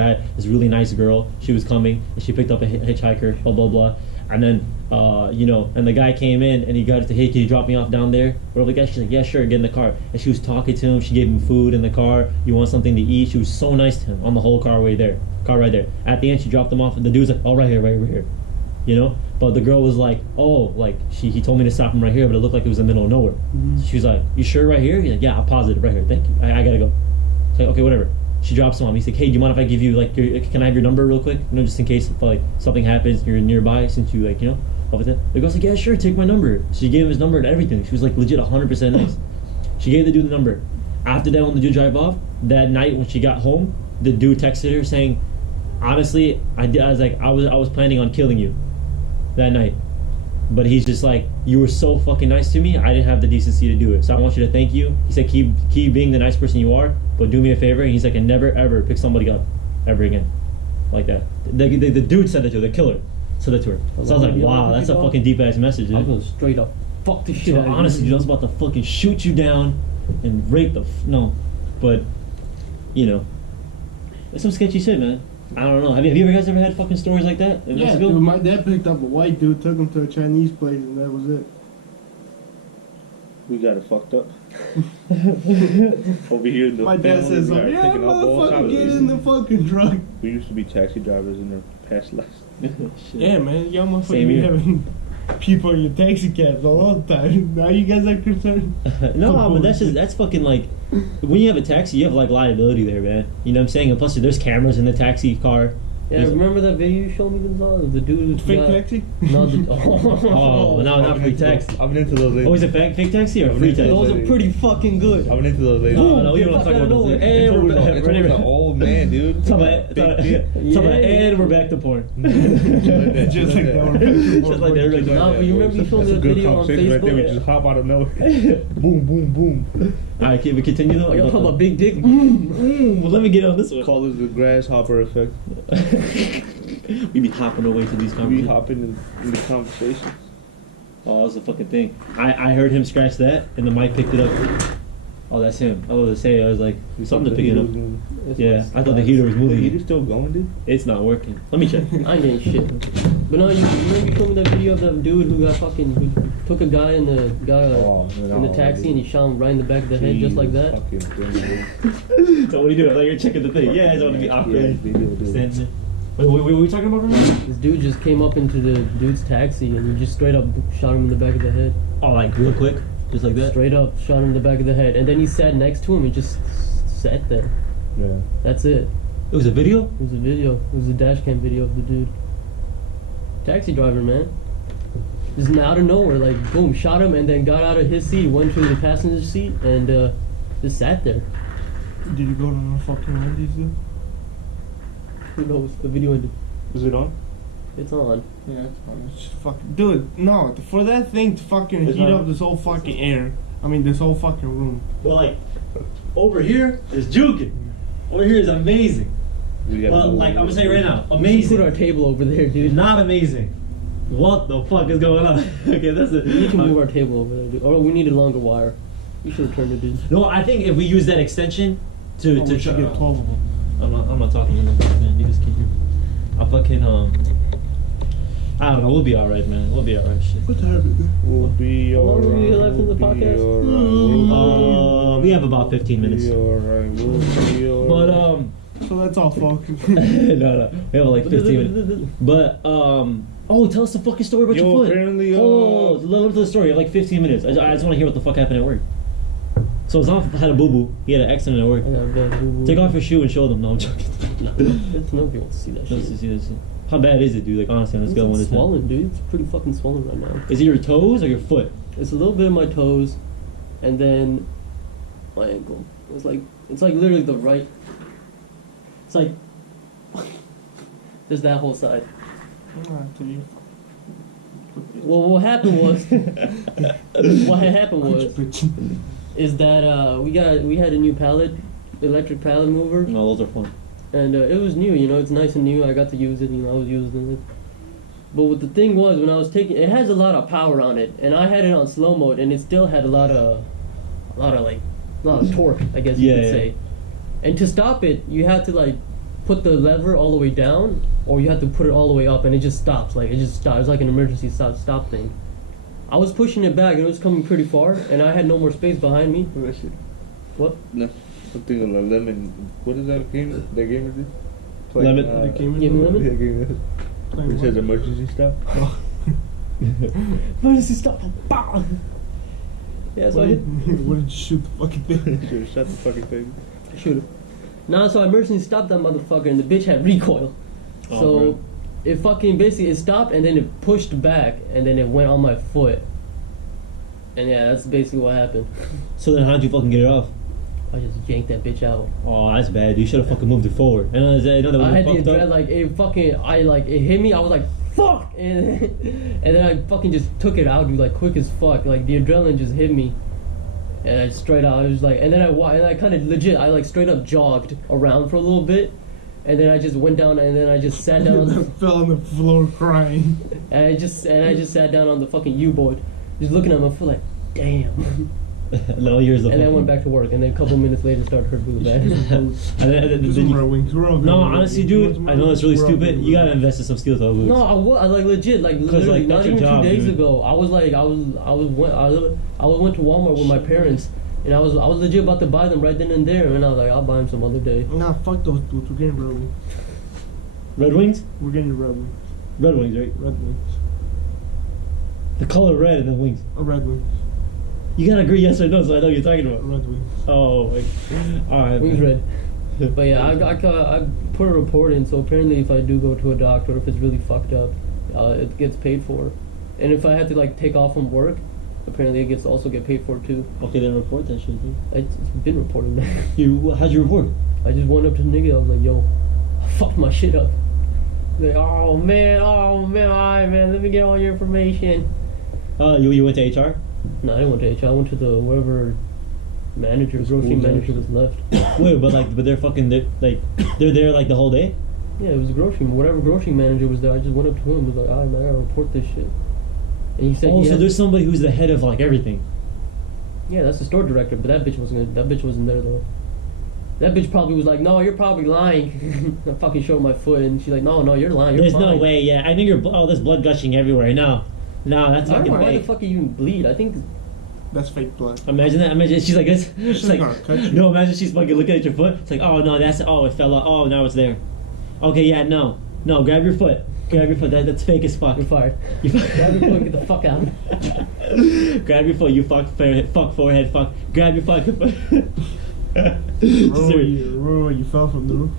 really nice girl. She was coming, and she picked up a hitchhiker. Blah blah blah. And then, and the guy came in, and he got it to, hey, can you drop me off down there? Whatever the guy, she's like, yeah, sure, get in the car. And she was talking to him, she gave him food in the car, you want something to eat? She was so nice to him on the whole car right there. At the end, she dropped him off, and the dude's like, oh, right here. But the girl was like, oh, like, he told me to stop him right here, but it looked like it was in the middle of nowhere. So she was like, you sure right here? He's like, yeah, I'm positive, right here, thank you, I gotta go. She's like, okay, whatever. She drops him off. He's like, hey, do you mind if I give you, like, can I have your number real quick? Just in case, if, like, something happens, you're nearby, since you, like, with it. The girl's like, yeah, sure, take my number. She gave him his number and everything. She was like legit 100% nice. She gave the dude the number. After that, when the dude drive off, that night when she got home, the dude texted her saying, honestly, I was planning on killing you that night. But he's just like, you were so fucking nice to me, I didn't have the decency to do it. So I want you to thank you. He said, keep being the nice person you are, but do me a favor. And he's like, and never ever pick somebody up ever again. Like that. The dude said that to her, the killer. So that's her. So I was like, wow, that's a fucking deep ass message, dude. I was straight up. fuck the shit So out of you. honestly, dude, I was about to fucking shoot you down and rape no, but you know, that's some sketchy shit, man. I don't know. Have you guys ever had fucking stories like that in Yeah, Mexico? dude, my dad picked up a white dude, took him to a Chinese place, and that was it. We got it fucked up. Over here, in the My dad family, says, we are yeah, picking up all motherfucker, kinds get of in the fucking truck. We used to be taxi drivers in our past lives. Shit. Yeah, man, y'all motherfuckers Same be here. having people in your taxi cabs all the time. Now you guys are concerned? No, but that's fucking like when you have a taxi, you have like liability there, man. You know what I'm saying? And plus, there's cameras in the taxi car. Yeah, There's- remember that video you showed me, Gonzalo? The dude who Fake got- taxi? No, Oh, no, not free taxi. I've been into those lately. Oh, is it fake taxi or free taxi? Those are pretty fucking good. I've been into those lately. No, we don't want to talk about those. And we're back. It's always an old man, dude. Talk about, Big dick. and we're back to porn. Just like that. Just like that. Right No, there. but you remember you showed me That's a the good video on conversation right there. We Facebook? just hop out of nowhere. Boom, boom, boom. All right, can we continue though? Oh, y'all talking about big dick? Well, let me get on this one. Call it the grasshopper effect. We be hopping away to these We conversations. hopping in the conversation. Oh, that's a fucking thing. I heard him scratch that, and the mic picked it up. Oh, that's him. I was to say, I was like, something to pick it up. Yeah, I thought the heater was The moving. heater's still going, dude. It's not working. Let me check. I ain't getting shit. But no, you remember you told me that video of the dude who got fucking, who took a guy in the in the taxi and he shot him right in the back of the head just like that? Fucking thing, So what do you do? Like you're checking the thing. Yeah, I just want to be awkward. Yeah, they do. Standing there. Wait, what were we talking about right now? This dude just came up into the dude's taxi and he just straight up shot him in the back of the head. Oh, like real quick, just like that. Straight up shot him in the back of the head. And then he sat next to him and just sat there. Yeah. That's it. It was a video. It was a video. It was a dash cam video of the dude. Taxi driver, man. Just out of nowhere, like boom, shot him and then got out of his seat, went to the passenger seat, and just sat there. Did you go to the fucking Wendy's, dude? Who knows? The video ended. Is it on? It's on. Yeah, it's fine. It's just fucking... Dude, no, for that thing to fucking It's heat not- up this whole fucking air, I mean, this whole fucking room. But like, over here is juking. Over here is amazing. We got But like, I'm gonna say right now, Put our amazing. table over there, dude. Not amazing. What the fuck is going on? Okay, that's it. We need to move our table over there, dude. Or we need a longer wire. We should have turned it, dude. No, I think if we use that extension to Oh, we should get 12 of them. I'm not talking in the back, man. You just keep your. I fucking I don't know. We'll be all right, man. We'll be all right. Shit. What time is it? We'll be How long alright. will we be left in the podcast? We have about 15 minutes. We'll be alright. But So that's all, folks. no, we have like 15 minutes. But oh, tell us the fucking story about Yo, your foot. apparently, Oh, let the story. You have like 15 minutes. I just want to hear what the fuck happened at work. So Zaf had a boo boo. He had an accident at work. I got a bad boo-boo. Take off your shoe and show them. No, I'm joking. No, it's nobody wants to see that Just to shit. see this. How bad is it, dude? Like honestly, on a scale of 1 to It's 10. swollen, dude. It's pretty fucking swollen right now. Is it your toes or your foot? It's a little bit of my toes, and then my ankle. It's like literally the right. It's like there's that whole side. Well, what happened was is that we had a new electric pallet mover, No, those are fun. and it was new. You know, it's nice and new. I got to use it. You know, I was using it. But what the thing was, when I was taking, it has a lot of power on it, and I had it on slow mode, and it still had a lot of torque, I guess you Yeah, could yeah. say. And to stop it, you had to like put the lever all the way down, or you have to put it all the way up, and it just stops. Like it just stops. It's like an emergency stop thing. I was pushing it back, and it was coming pretty far, and I had no more space behind me. What? No, something of a lemon. What is that game? That game is it? Lemon- The game Give me lemon? Yeah, game. It says emergency stuff. Emergency stop! Bah! Yeah, so I hit. What did you shoot the fucking thing? Should've shot the fucking thing. Shoot it. Nah, so I emergency stopped that motherfucker, and the bitch had recoil. Oh, So bro. it fucking basically it stopped, and then it pushed back, and then it went on my foot. And yeah, that's basically what happened. So then how'd you fucking get it off? I just yanked that bitch out. Oh, that's bad. You should have fucking moved it forward. I know that I had was the fucked adrenaline, up. like it fucking, it hit me. I was like, fuck, and then I fucking just took it out, dude, like quick as fuck. Like the adrenaline just hit me, and I straight out, I was like, and then I kind of legit, I like straight up jogged around for a little bit, and then I just went down, and then I just sat down, I fell on the floor crying. and I just sat down on the fucking U-board, just looking at my foot like, damn. No, yours the And then I fucking- went back to work, and then a couple minutes later started hurt really bad. And then Just you- Red Wings. We're all no, going to honestly, Red dude, Wings. I know it's really We're all stupid. going to You gotta Red invest in some steel toe boots. No, I like legit, like 'Cause, literally, like, not that's your even job, 2 days dude. ago. I was went to Walmart with my parents, and I was legit about to buy them right then and there, and I was like, I'll buy them some other day. Nah, fuck those boots. We're getting Red Wings. Red Wings? We're getting Red Wings. Red Wings, right? Red Wings. The color red and then wings. Red Wings. You gotta agree yes or no, so I know what you're talking about. Red Wings. Oh, like, alright. Wings red. But yeah, I put a report in, so apparently if I do go to a doctor, or if it's really fucked up, it gets paid for. And if I had to like take off from work, apparently it gets also get paid for too. Okay, then report that shit, dude. It's been reported, man. How'd you report? I just went up to the nigga, I was like, yo, I fucked my shit up. Like, oh man, alright man, let me get all your information. You went to HR? No, I didn't went to HR, I went to the wherever manager, grocery manager was left. Wait, but they're fucking, they're there like the whole day? Yeah, it was a grocery, whatever grocery manager was there, I just went up to him, was like, alright man, I gotta report this shit. And he said, Oh, he so had- there's somebody who's the head of like everything. yeah, that's the store director, but that bitch wasn't there though. That bitch probably was like, no, you're probably lying. I fucking showed my foot, and she's like, no, you're lying. You're There's fine. no way, yeah. I know there's blood gushing everywhere. No, that's I don't fucking know why the fake. fuck you even bleed. I think That's fake blood. Imagine that. Imagine she's like this. She's She's like, gonna cut you. no. Imagine she's fucking looking at your foot. It's like, oh no, it fell off. Oh, now it's there. Okay, yeah, no, grab your foot. Grab your foot. That's fake as fuck. you're fired. You Grab your foot and get the fuck out. grab your foot. You fuck forehead. Fuck. Grab your fucking foot. Remember when you fell from the roof?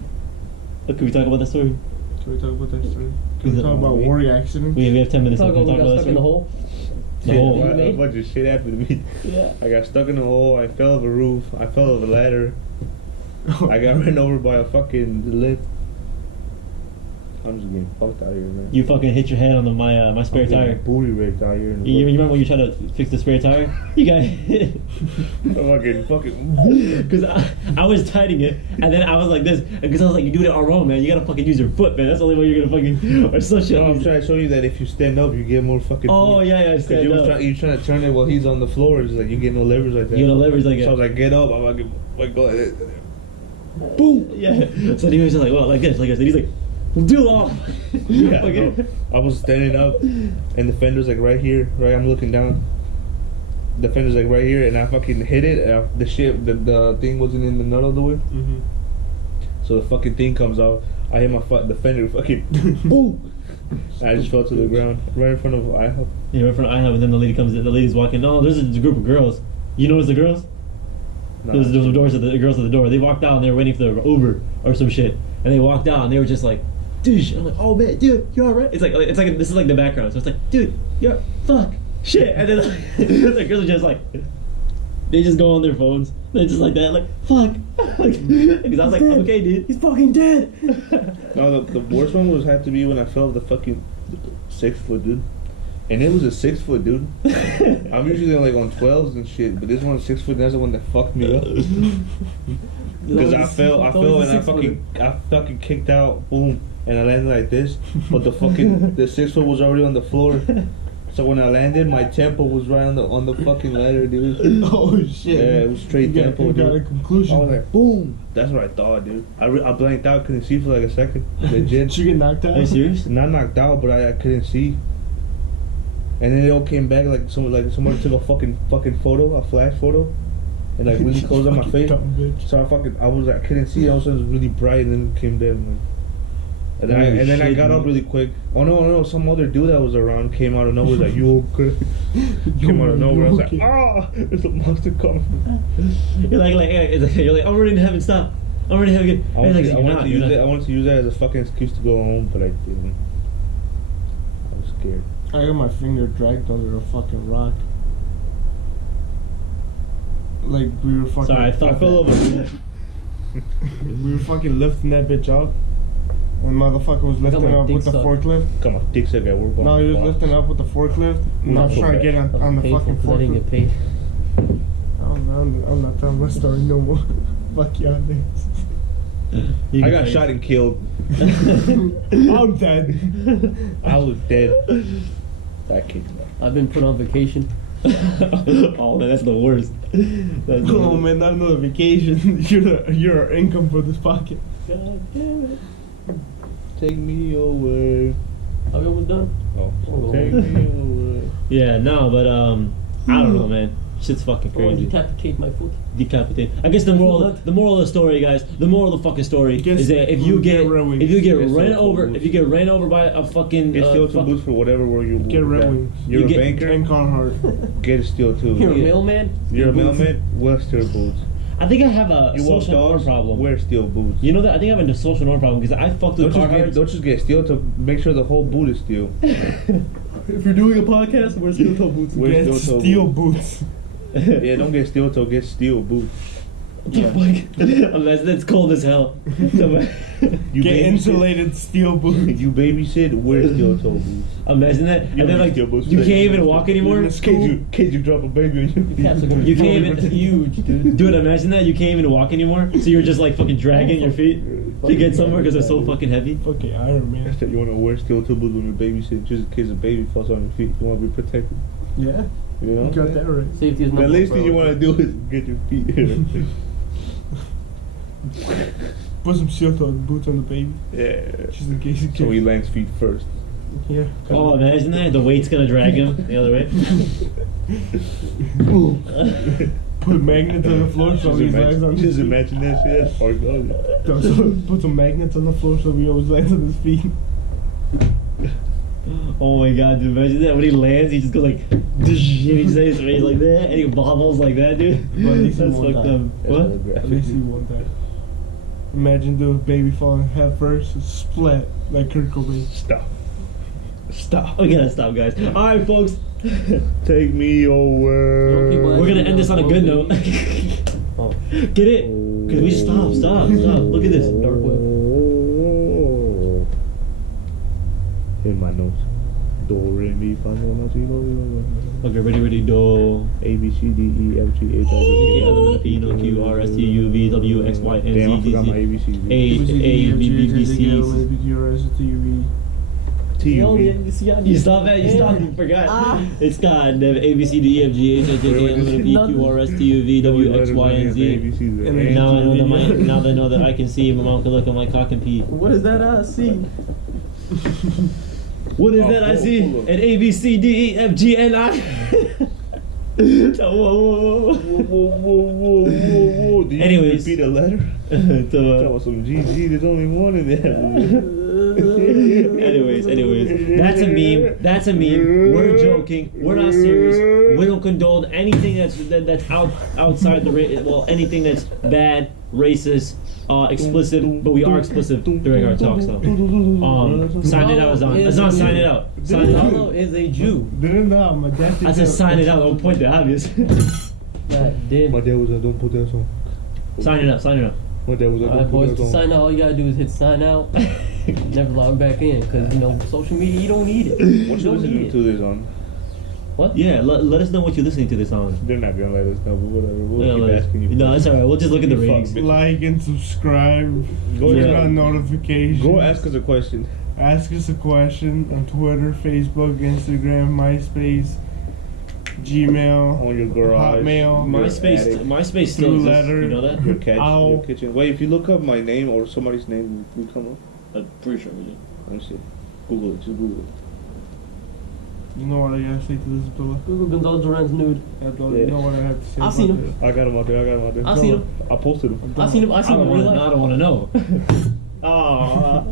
Can we talk about that story? Can we talk about that story? Can Is we it- talk about worry accident? We have 10 minutes. Talk Can we about talk we about got that stuck in the story? hole. The hole. you A made? bunch of shit happened to me. Yeah. I got stuck in a hole. I fell off a roof. I fell off a ladder. I got ran over by a fucking lift. I'm just getting fucked out here, man. You fucking hit your head on my spare I'm getting tire. booty raped out here. In the You remember when you tried to fix the spare tire? You got hit. fucking. Because I was tightening it, and then I was like this, because I was like, you do it all wrong, man. You gotta fucking use your foot, man. That's the only way you're gonna fucking, or some shit. No, I'm trying to show you that if you stand up, you get more fucking. Oh, booty. yeah, 'Cause stand you up. You're trying to turn it while he's on the floor. It's like you get no leverage like that. You get no leverage like So I that. was like, get up. I'm like, go like this. Boom! Yeah. So he was just like, well, like this, like this. And he's like, do it all. Yeah, Fucking- no. I was standing up, and the fender's like right here. Right, I'm looking down. The fender's like right here, and I fucking hit it. And the thing wasn't in the nut of the whip, Mm-hmm. so the fucking thing comes out. I hit the fender, fucking boom. And I just fell to the ground right in front of IHOP. Yeah, right in front of IHOP, and then the lady comes in, the lady's walking. Oh, there's a group of girls. You know it's the girls? Nah. There was doors at the girls at the door. They walked out and they were waiting for the Uber or some shit. And they walked out and they were just like, dude. I'm like, oh man, dude, you alright? It's like this is like the background. So it's like, dude, you're fuck shit. And then the girls are just like, they just go on their phones. They're just like that, like fuck. Because I was like, okay, dude, he's fucking dead. No, the worst one had to be when I fell off the fucking 6 foot, dude. And it was a 6 foot, dude. I'm usually like on 12s and shit, but this one's 6 foot. And that's the one that fucked me up. Because I fell and I fucking kicked out, boom, and I landed like this. But the 6 foot was already on the floor. So when I landed, my temple was right on the fucking ladder, dude. Oh shit. Yeah, it was straight temple, You got a dude. conclusion. I was like, boom. That's what I thought, dude. I blanked out, couldn't see for like a second. Legit. Did you get knocked out? Are you serious? Not knocked out, but I couldn't see. And then it all came back like somebody took a fucking photo, a flash photo, and like really close on my Fucking face. dumb bitch. So I couldn't see. All of a sudden it was really bright, and then it came down. Like, and then I got up really quick. Oh no! Some other dude that was around came out of nowhere. Like, you okay? Came out of nowhere. I was like, ah, there's a monster coming. You're like, I'm already in heaven. Stop. I'm already in heaven. I He's wanted, like, I, "You're wanted not, to you're use not." that. I wanted to use that as a fucking excuse to go home, but I didn't. I was scared. I got my finger dragged under a fucking rock. Like we were fucking. Sorry, I fell over. We were fucking lifting that bitch up. And motherfucker was got lifting my up dick with the sucked. forklift. Got my dick suck at work. No, he was lifting up with the forklift. And I was Not trying to so get That was on the painful fucking 'cause I didn't get forklift. paid. I'm not telling my story no more. Fuck y'all niggas. You I can got say- shot and killed. I'm dead. I was dead. That kicked me. I've been put on vacation. Oh man, that's the worst. That's the Oh worst. man, not another vacation. You're our income for this pocket. God damn it. Take me away. Are we almost done? Oh, Oh. take me away. Yeah, no, but I don't know, man. Shit's fucking I want to crazy. decapitate my foot. Decapitate. I guess the moral of the story, guys. The moral of the fucking story Guess is that if you we'll get get Red Wings. if you get Get ran steel-toe over boots. if you get ran over by a fucking Get steel toe fuck- boots for whatever where you Get Red at. Wings. You're You a get- banker. And Carhartt. Get a steel toe. You're a Yeah. mailman? You're a mailman. Wear steel boots. I think I have a You walk social norm dogs. problem. Wear steel boots. You know that I think I have a social norm problem because I fucked with Carhartt. Don't just get steel toe. Make sure the whole boot is steel. If you're doing a podcast, wear steel toe boots. Wear Get steel toe steel boots. boots. Yeah, don't get steel toe. Get steel boots. Unless it's cold as hell. You Get babysit- insulated steel boots. You babysit. Wear steel toe boots. Imagine that. You And then don't like get boots you today. can't even walk anymore. In the school. Kid, you drop a baby on your Your feet. cats are gonna You be can't even huge, dude. Dude, imagine that you can't even walk anymore. So you're just like fucking dragging your feet to get somewhere because they're so fucking heavy. Fucking Iron Man. That's that you want to wear steel toe boots when you're babysitting, just in case a baby falls on your feet. You want to be protected. Yeah. You know. You got that right. Safety is The number least one thing you want to do is get your feet. Put some steel toe boots on the baby. Yeah. Just in case it So he can. lands feet first. Yeah. Oh, imagine that. The weight's gonna drag him the other way. Put magnets on the floor so he lands on Just his feet. imagine that shit. That's fucked up. Put some magnets on the floor so he always lands on his feet. Oh my god, dude, imagine that. When he lands, he just goes like, dish, and he just his face like that, and he bobbles like that, dude. But at least he That's won't fucked die. up. What? At least he won't die. Imagine the baby falling head first, splat like Kurt Cobain. Stop. Stop. We gotta stop, guys. Alright, folks. Take me away. We're gonna end this on a good note. Oh. Get it? Cause we stop. Look at this. Dark web. In my notes. Do, re, mi, fa, sol, la, si, do, re, mi, fa. Okay, ready, do. A, B, C, D, E, F, G, H, I, K, J, L, K, M, N, P, N, Q, R, S, T, U, V, W, X, Y, and Damn, I Z, forgot my D, Z, ABCs. A, B, B, B, C. T-U-V. You stop that? You stopped. You forgot. It's got A, B, C, D, E, F, G, H, I, J, K, L, M, N, P, Q, R, S, T, U, V, W, X, Y, and Z. Now I know that now they know that I can see. My mom can look at my cock and pee. What is that I see? What is Oh, that I cool, see? cool. An A, B, C, D, E, F, G, N, I. Whoa. Whoa. Do you Anyways. repeat a letter? So, Tell us some GG. There's only one in there. anyways, that's a meme. We're joking. We're not serious. We don't condone anything that's outside the anything that's bad, racist, explicit. But we are explicit during our talks, though. Sign it out, Azan. Azan, sign it out. Sign it out. Paulo is a Jew. Didn't know, my dad I said sign it out. Don't point the obvious. God damn. My dad was like, don't put that on. Sign it out. Sign it out. My dad was like, Alright, don't boys, put to that on. sign out, all you gotta do is hit sign out. Never log back in, because, you know, social media, you don't need it. What You you don't listening need to it. this on? What? Yeah, let us know what you're listening to this on. They're not gonna let us know, but whatever. Yeah, We'll let keep us- asking you. No, it's alright. We'll just look at the You fuck ratings. bitch. Like and subscribe. Go Turn Yeah. on notifications. Go ask us a question. Ask us a question on Twitter, Facebook, Instagram, MySpace, Gmail, On your garage. Hotmail. MySpace still Through exists. letter. You know that? Your catch, Ow. your kitchen. Wait, if you look up my name or somebody's name, will come up? I'm pretty sure we do. Let me see. Google it. Just Google it. You know what I gotta say to this, Abdullah? Google Gonzalo Duran's nude. Abdullah, you know what I have to say? I've about seen him. this? I got him out there. I've seen him. I posted him. I've seen him. I've I seen him don't in real want. I life. don't want to know. Oh.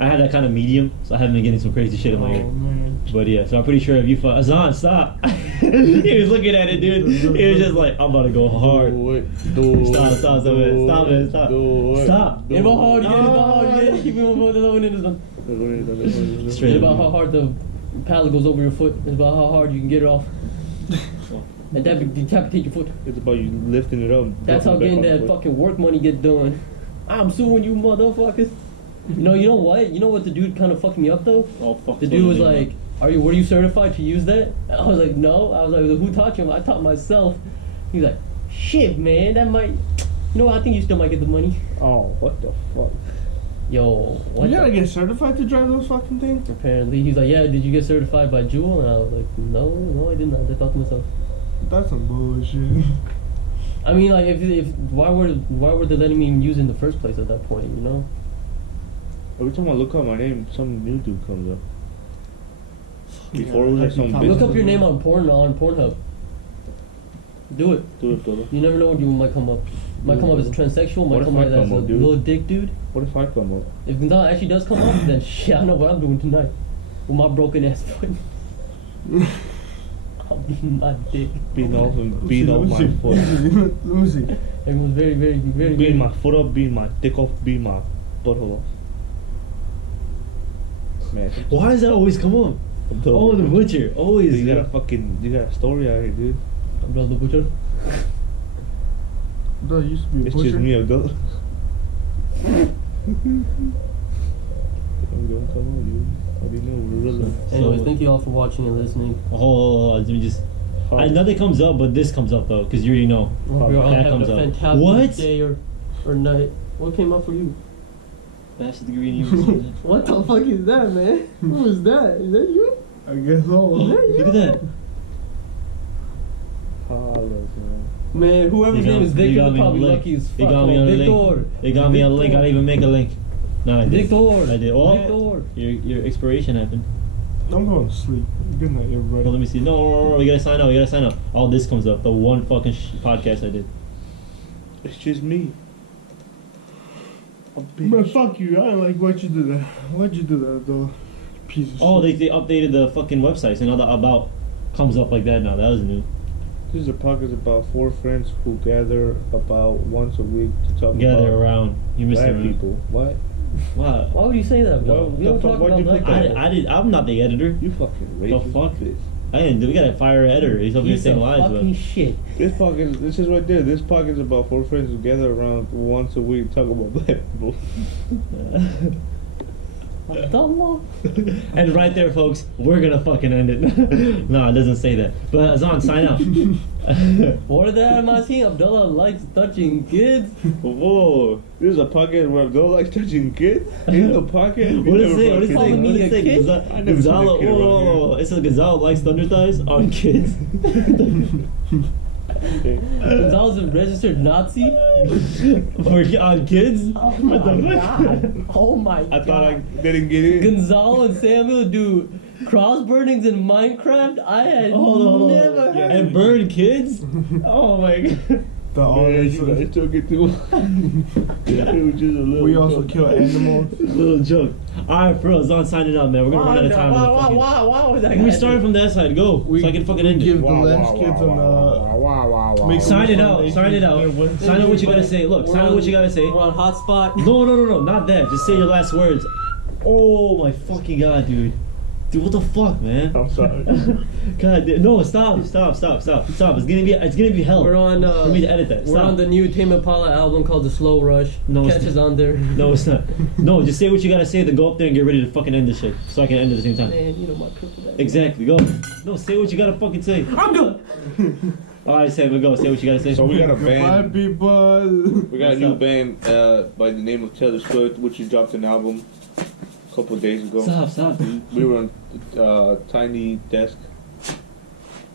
I had that kind of medium, so I haven't been getting some crazy shit in my Oh ear. man. But yeah, so I'm pretty sure if you Azan, stop. He was looking at it, dude. He was just like, I'm about to go hard. Do it. Do it. Stop, stop, stop it. Stop it. Stop. Do it. Stop. Do It's about it. how hard you get, it's about how hard you No. get. Keep moving on the this one. It's Straight about up. how hard the pallet goes over your foot. It's about how hard you can get it off. And that decapitate your foot. It's about you lifting it up. That's how dropping it getting back on that the foot. fucking work money get done. I'm suing you motherfuckers. You know what? You know what the dude kind of fucked me up though? Oh, fuck. The dude was like, were you certified to use that? I was like, no. I was like, who taught you? I taught myself. He's like, shit, man, that might, you know what? I think you still might get the money. Oh, what the fuck? yo, what? You gotta get certified to drive those fucking things? Apparently, he's like, yeah, did you get certified by Jewel? And I was like, no, I did not. I thought to myself. That's some bullshit. I mean, like, if why were they letting me even use it in the first place at that point? You know? Every time I look up my name, some new dude comes up. Before it was like some bitch. Look up your name on Pornhub. Do it. Do it, brother. You never know what you might come up. Might come up as a transsexual. Might What come if I up as a come up, dude? little dick dude. What if I come up? If Gonzalo actually does come up, then shit, I know what I'm doing tonight with my broken ass foot. I'll be my dick. Beating off and beating off my foot. Let me see. Everyone's very, very, very. Beating my foot up, beating my dick off, beating my butthole off. Man. Why does that always come up? Oh, the butcher. Always. You got a story out here, dude. Bro, the butcher. That used to be a It's butcher. just me, a goat. Don't come on, dude. How do you know? We're real. Anyways, So- thank you all for watching and listening. Oh, let me just. I nothing comes up, but this comes up though, because you already know. We're all that having comes a up. fantastic What? day or night. What came up for you? Bachelor's degree in human What the fuck is that, man? Who is that? Is that you? I guess so. Look at that. Man, whoever's name is Victor is probably link. lucky as fuck. They got me on the Victor. link. They got me on a link. I didn't even make a link. No, I did. Victor. I did. Oh, Victor. your expiration happened. I'm going to sleep. Good night, everybody. Well, let me see. No, you gotta sign up. You gotta sign up. All this comes up. The one fucking podcast I did. It's just me. Man, fuck you. I don't like what you did that. Why'd you do that, though? Piece of Oh, shit. they updated the fucking websites and all the about comes up like that now. That was new. This is a podcast about 4 friends who gather about once a week to talk Gather about around. You missed black it. people. What? Wow. Why would you say that, bro? What We the don't fuck? talk Why'd about you black put that? people. I did. I'm not the editor. You fucking The racist. fuck? bitch. I didn't. We gotta fire an editor. He's over here Piece saying of lies, fucking but shit. This is right there. This podcast is about 4 friends who gather around once a week to talk about black people. Abdullah. and right there, folks, we're gonna fucking end it. No, it doesn't say that. But Azan, sign up. What that am I seeing? Abdullah likes touching kids. Whoa! This is a podcast where a girl likes touching kids? In the podcast? What is it? What is it? calling me What a is it? kid? Gaza- I never seen a Gonzalo. kid around Oh, it says Gonzalo likes thunder thighs on kids. Gonzalo's a registered Nazi. Or on kids. Oh my god. Oh my god. I thought I didn't get in. Gonzalo and Samuel do cross burnings in Minecraft. I had Hold on. never heard. And burn kids. Oh my god. The Man, audience. you guys took it too. It was just a little We also joke. kill animals. Little joke. Alright, bro, Azan signing up, man. We're gonna run out of time. on the fucking- Why was that? We started from that side. Go. So I can fucking end give it. the Lens kids make Sign it them out. they Sign it can- out. they're with- Sign out what you gotta say. Look, sign out what you gotta say. We're on hotspot. No, not that. Just say your last words. Oh my fucking god, dude. Dude, what the fuck, man? I'm sorry. God, no, stop. It's gonna be hell. We're on. for me to edit that. We're Stop. on the new Tame Impala album called The Slow Rush. No, it's Catch us not. on there. No, it's not. No, just say what you gotta say, then go up there and get ready to fucking end this shit, so I can end it at the same time. Man, you know my kryptonite. Exactly. Go. No, say what you gotta fucking say. I'm done. All right, Sam, go. Say what you gotta say. So we got a Goodbye, band. people. We got a What's new up? band by the name of Taylor Swift, which she dropped an album a couple of days ago. Stop, dude. We were on Tiny Desk.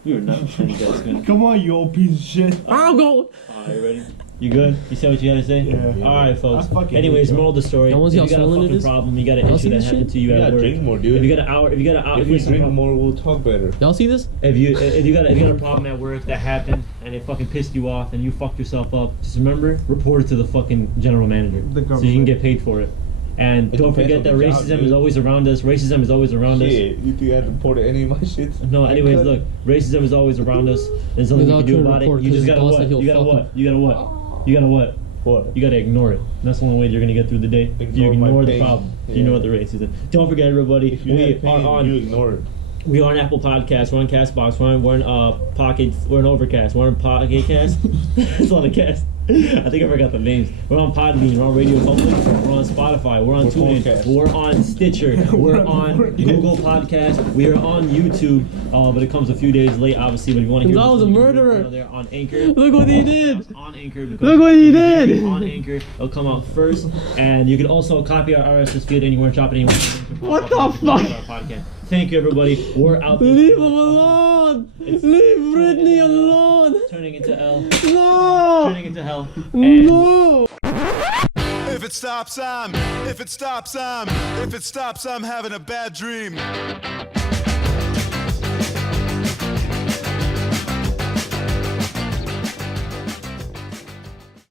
We were not trying to guys, man. Come on, you old piece of shit. I'm going. Alright, ready? You good? You say what you gotta say? Yeah. Alright, folks. I fucking Anyways, hate you. moral of the story. Now, once If y'all you got a swollen it fucking is? problem, you got an Y'all issue see that this happened shit? to you We at gotta work. drink more, dude. If you got an hour, If we drink more, we'll talk better. Y'all see this? if you got a problem at work that happened and it fucking pissed you off and you fucked yourself up, just remember, report it to the fucking general manager The so you can government. get paid for it. And It don't depends forget that on the job, racism dude. is always around us. Racism is always around us. Shit, you think I had to report any of my shit? No, anyways, I could. look, racism is always around us. There's nothing we Without can do trying to about it. report You just 'cause gotta his boss what? said he'll You gotta fuck what? him. You gotta what? You gotta what? What? You gotta ignore it. That's the only way you're gonna get through the day. If you Ignore my ignore the pain. problem. Yeah. You ignore the racism. Don't forget, everybody. If you We had are pain, you on. ignore it. We are on Apple Podcasts. We're on Castbox. We're on Pocket. We're on Overcast. We're on Pocket Cast. It's on the cast. I think I forgot the names. We're on Podbean. We're on Radio Public. We're on Spotify. We're on TuneIn. We're on Stitcher. We're on Google Podcasts. We are on YouTube, but it comes a few days late, obviously. But if you want to hear, I was a murderer. They're on Anchor. Look what he did. On Anchor. Look what he did. On Anchor, it'll come out first, and you can also copy our RSS feed anywhere, drop it anywhere. What the fuck? Thank you, everybody. We're out there. Leave him alone. Leave Brittany alone. Turning into L. No. Turning into hell. And No. If it stops, I'm having a bad dream.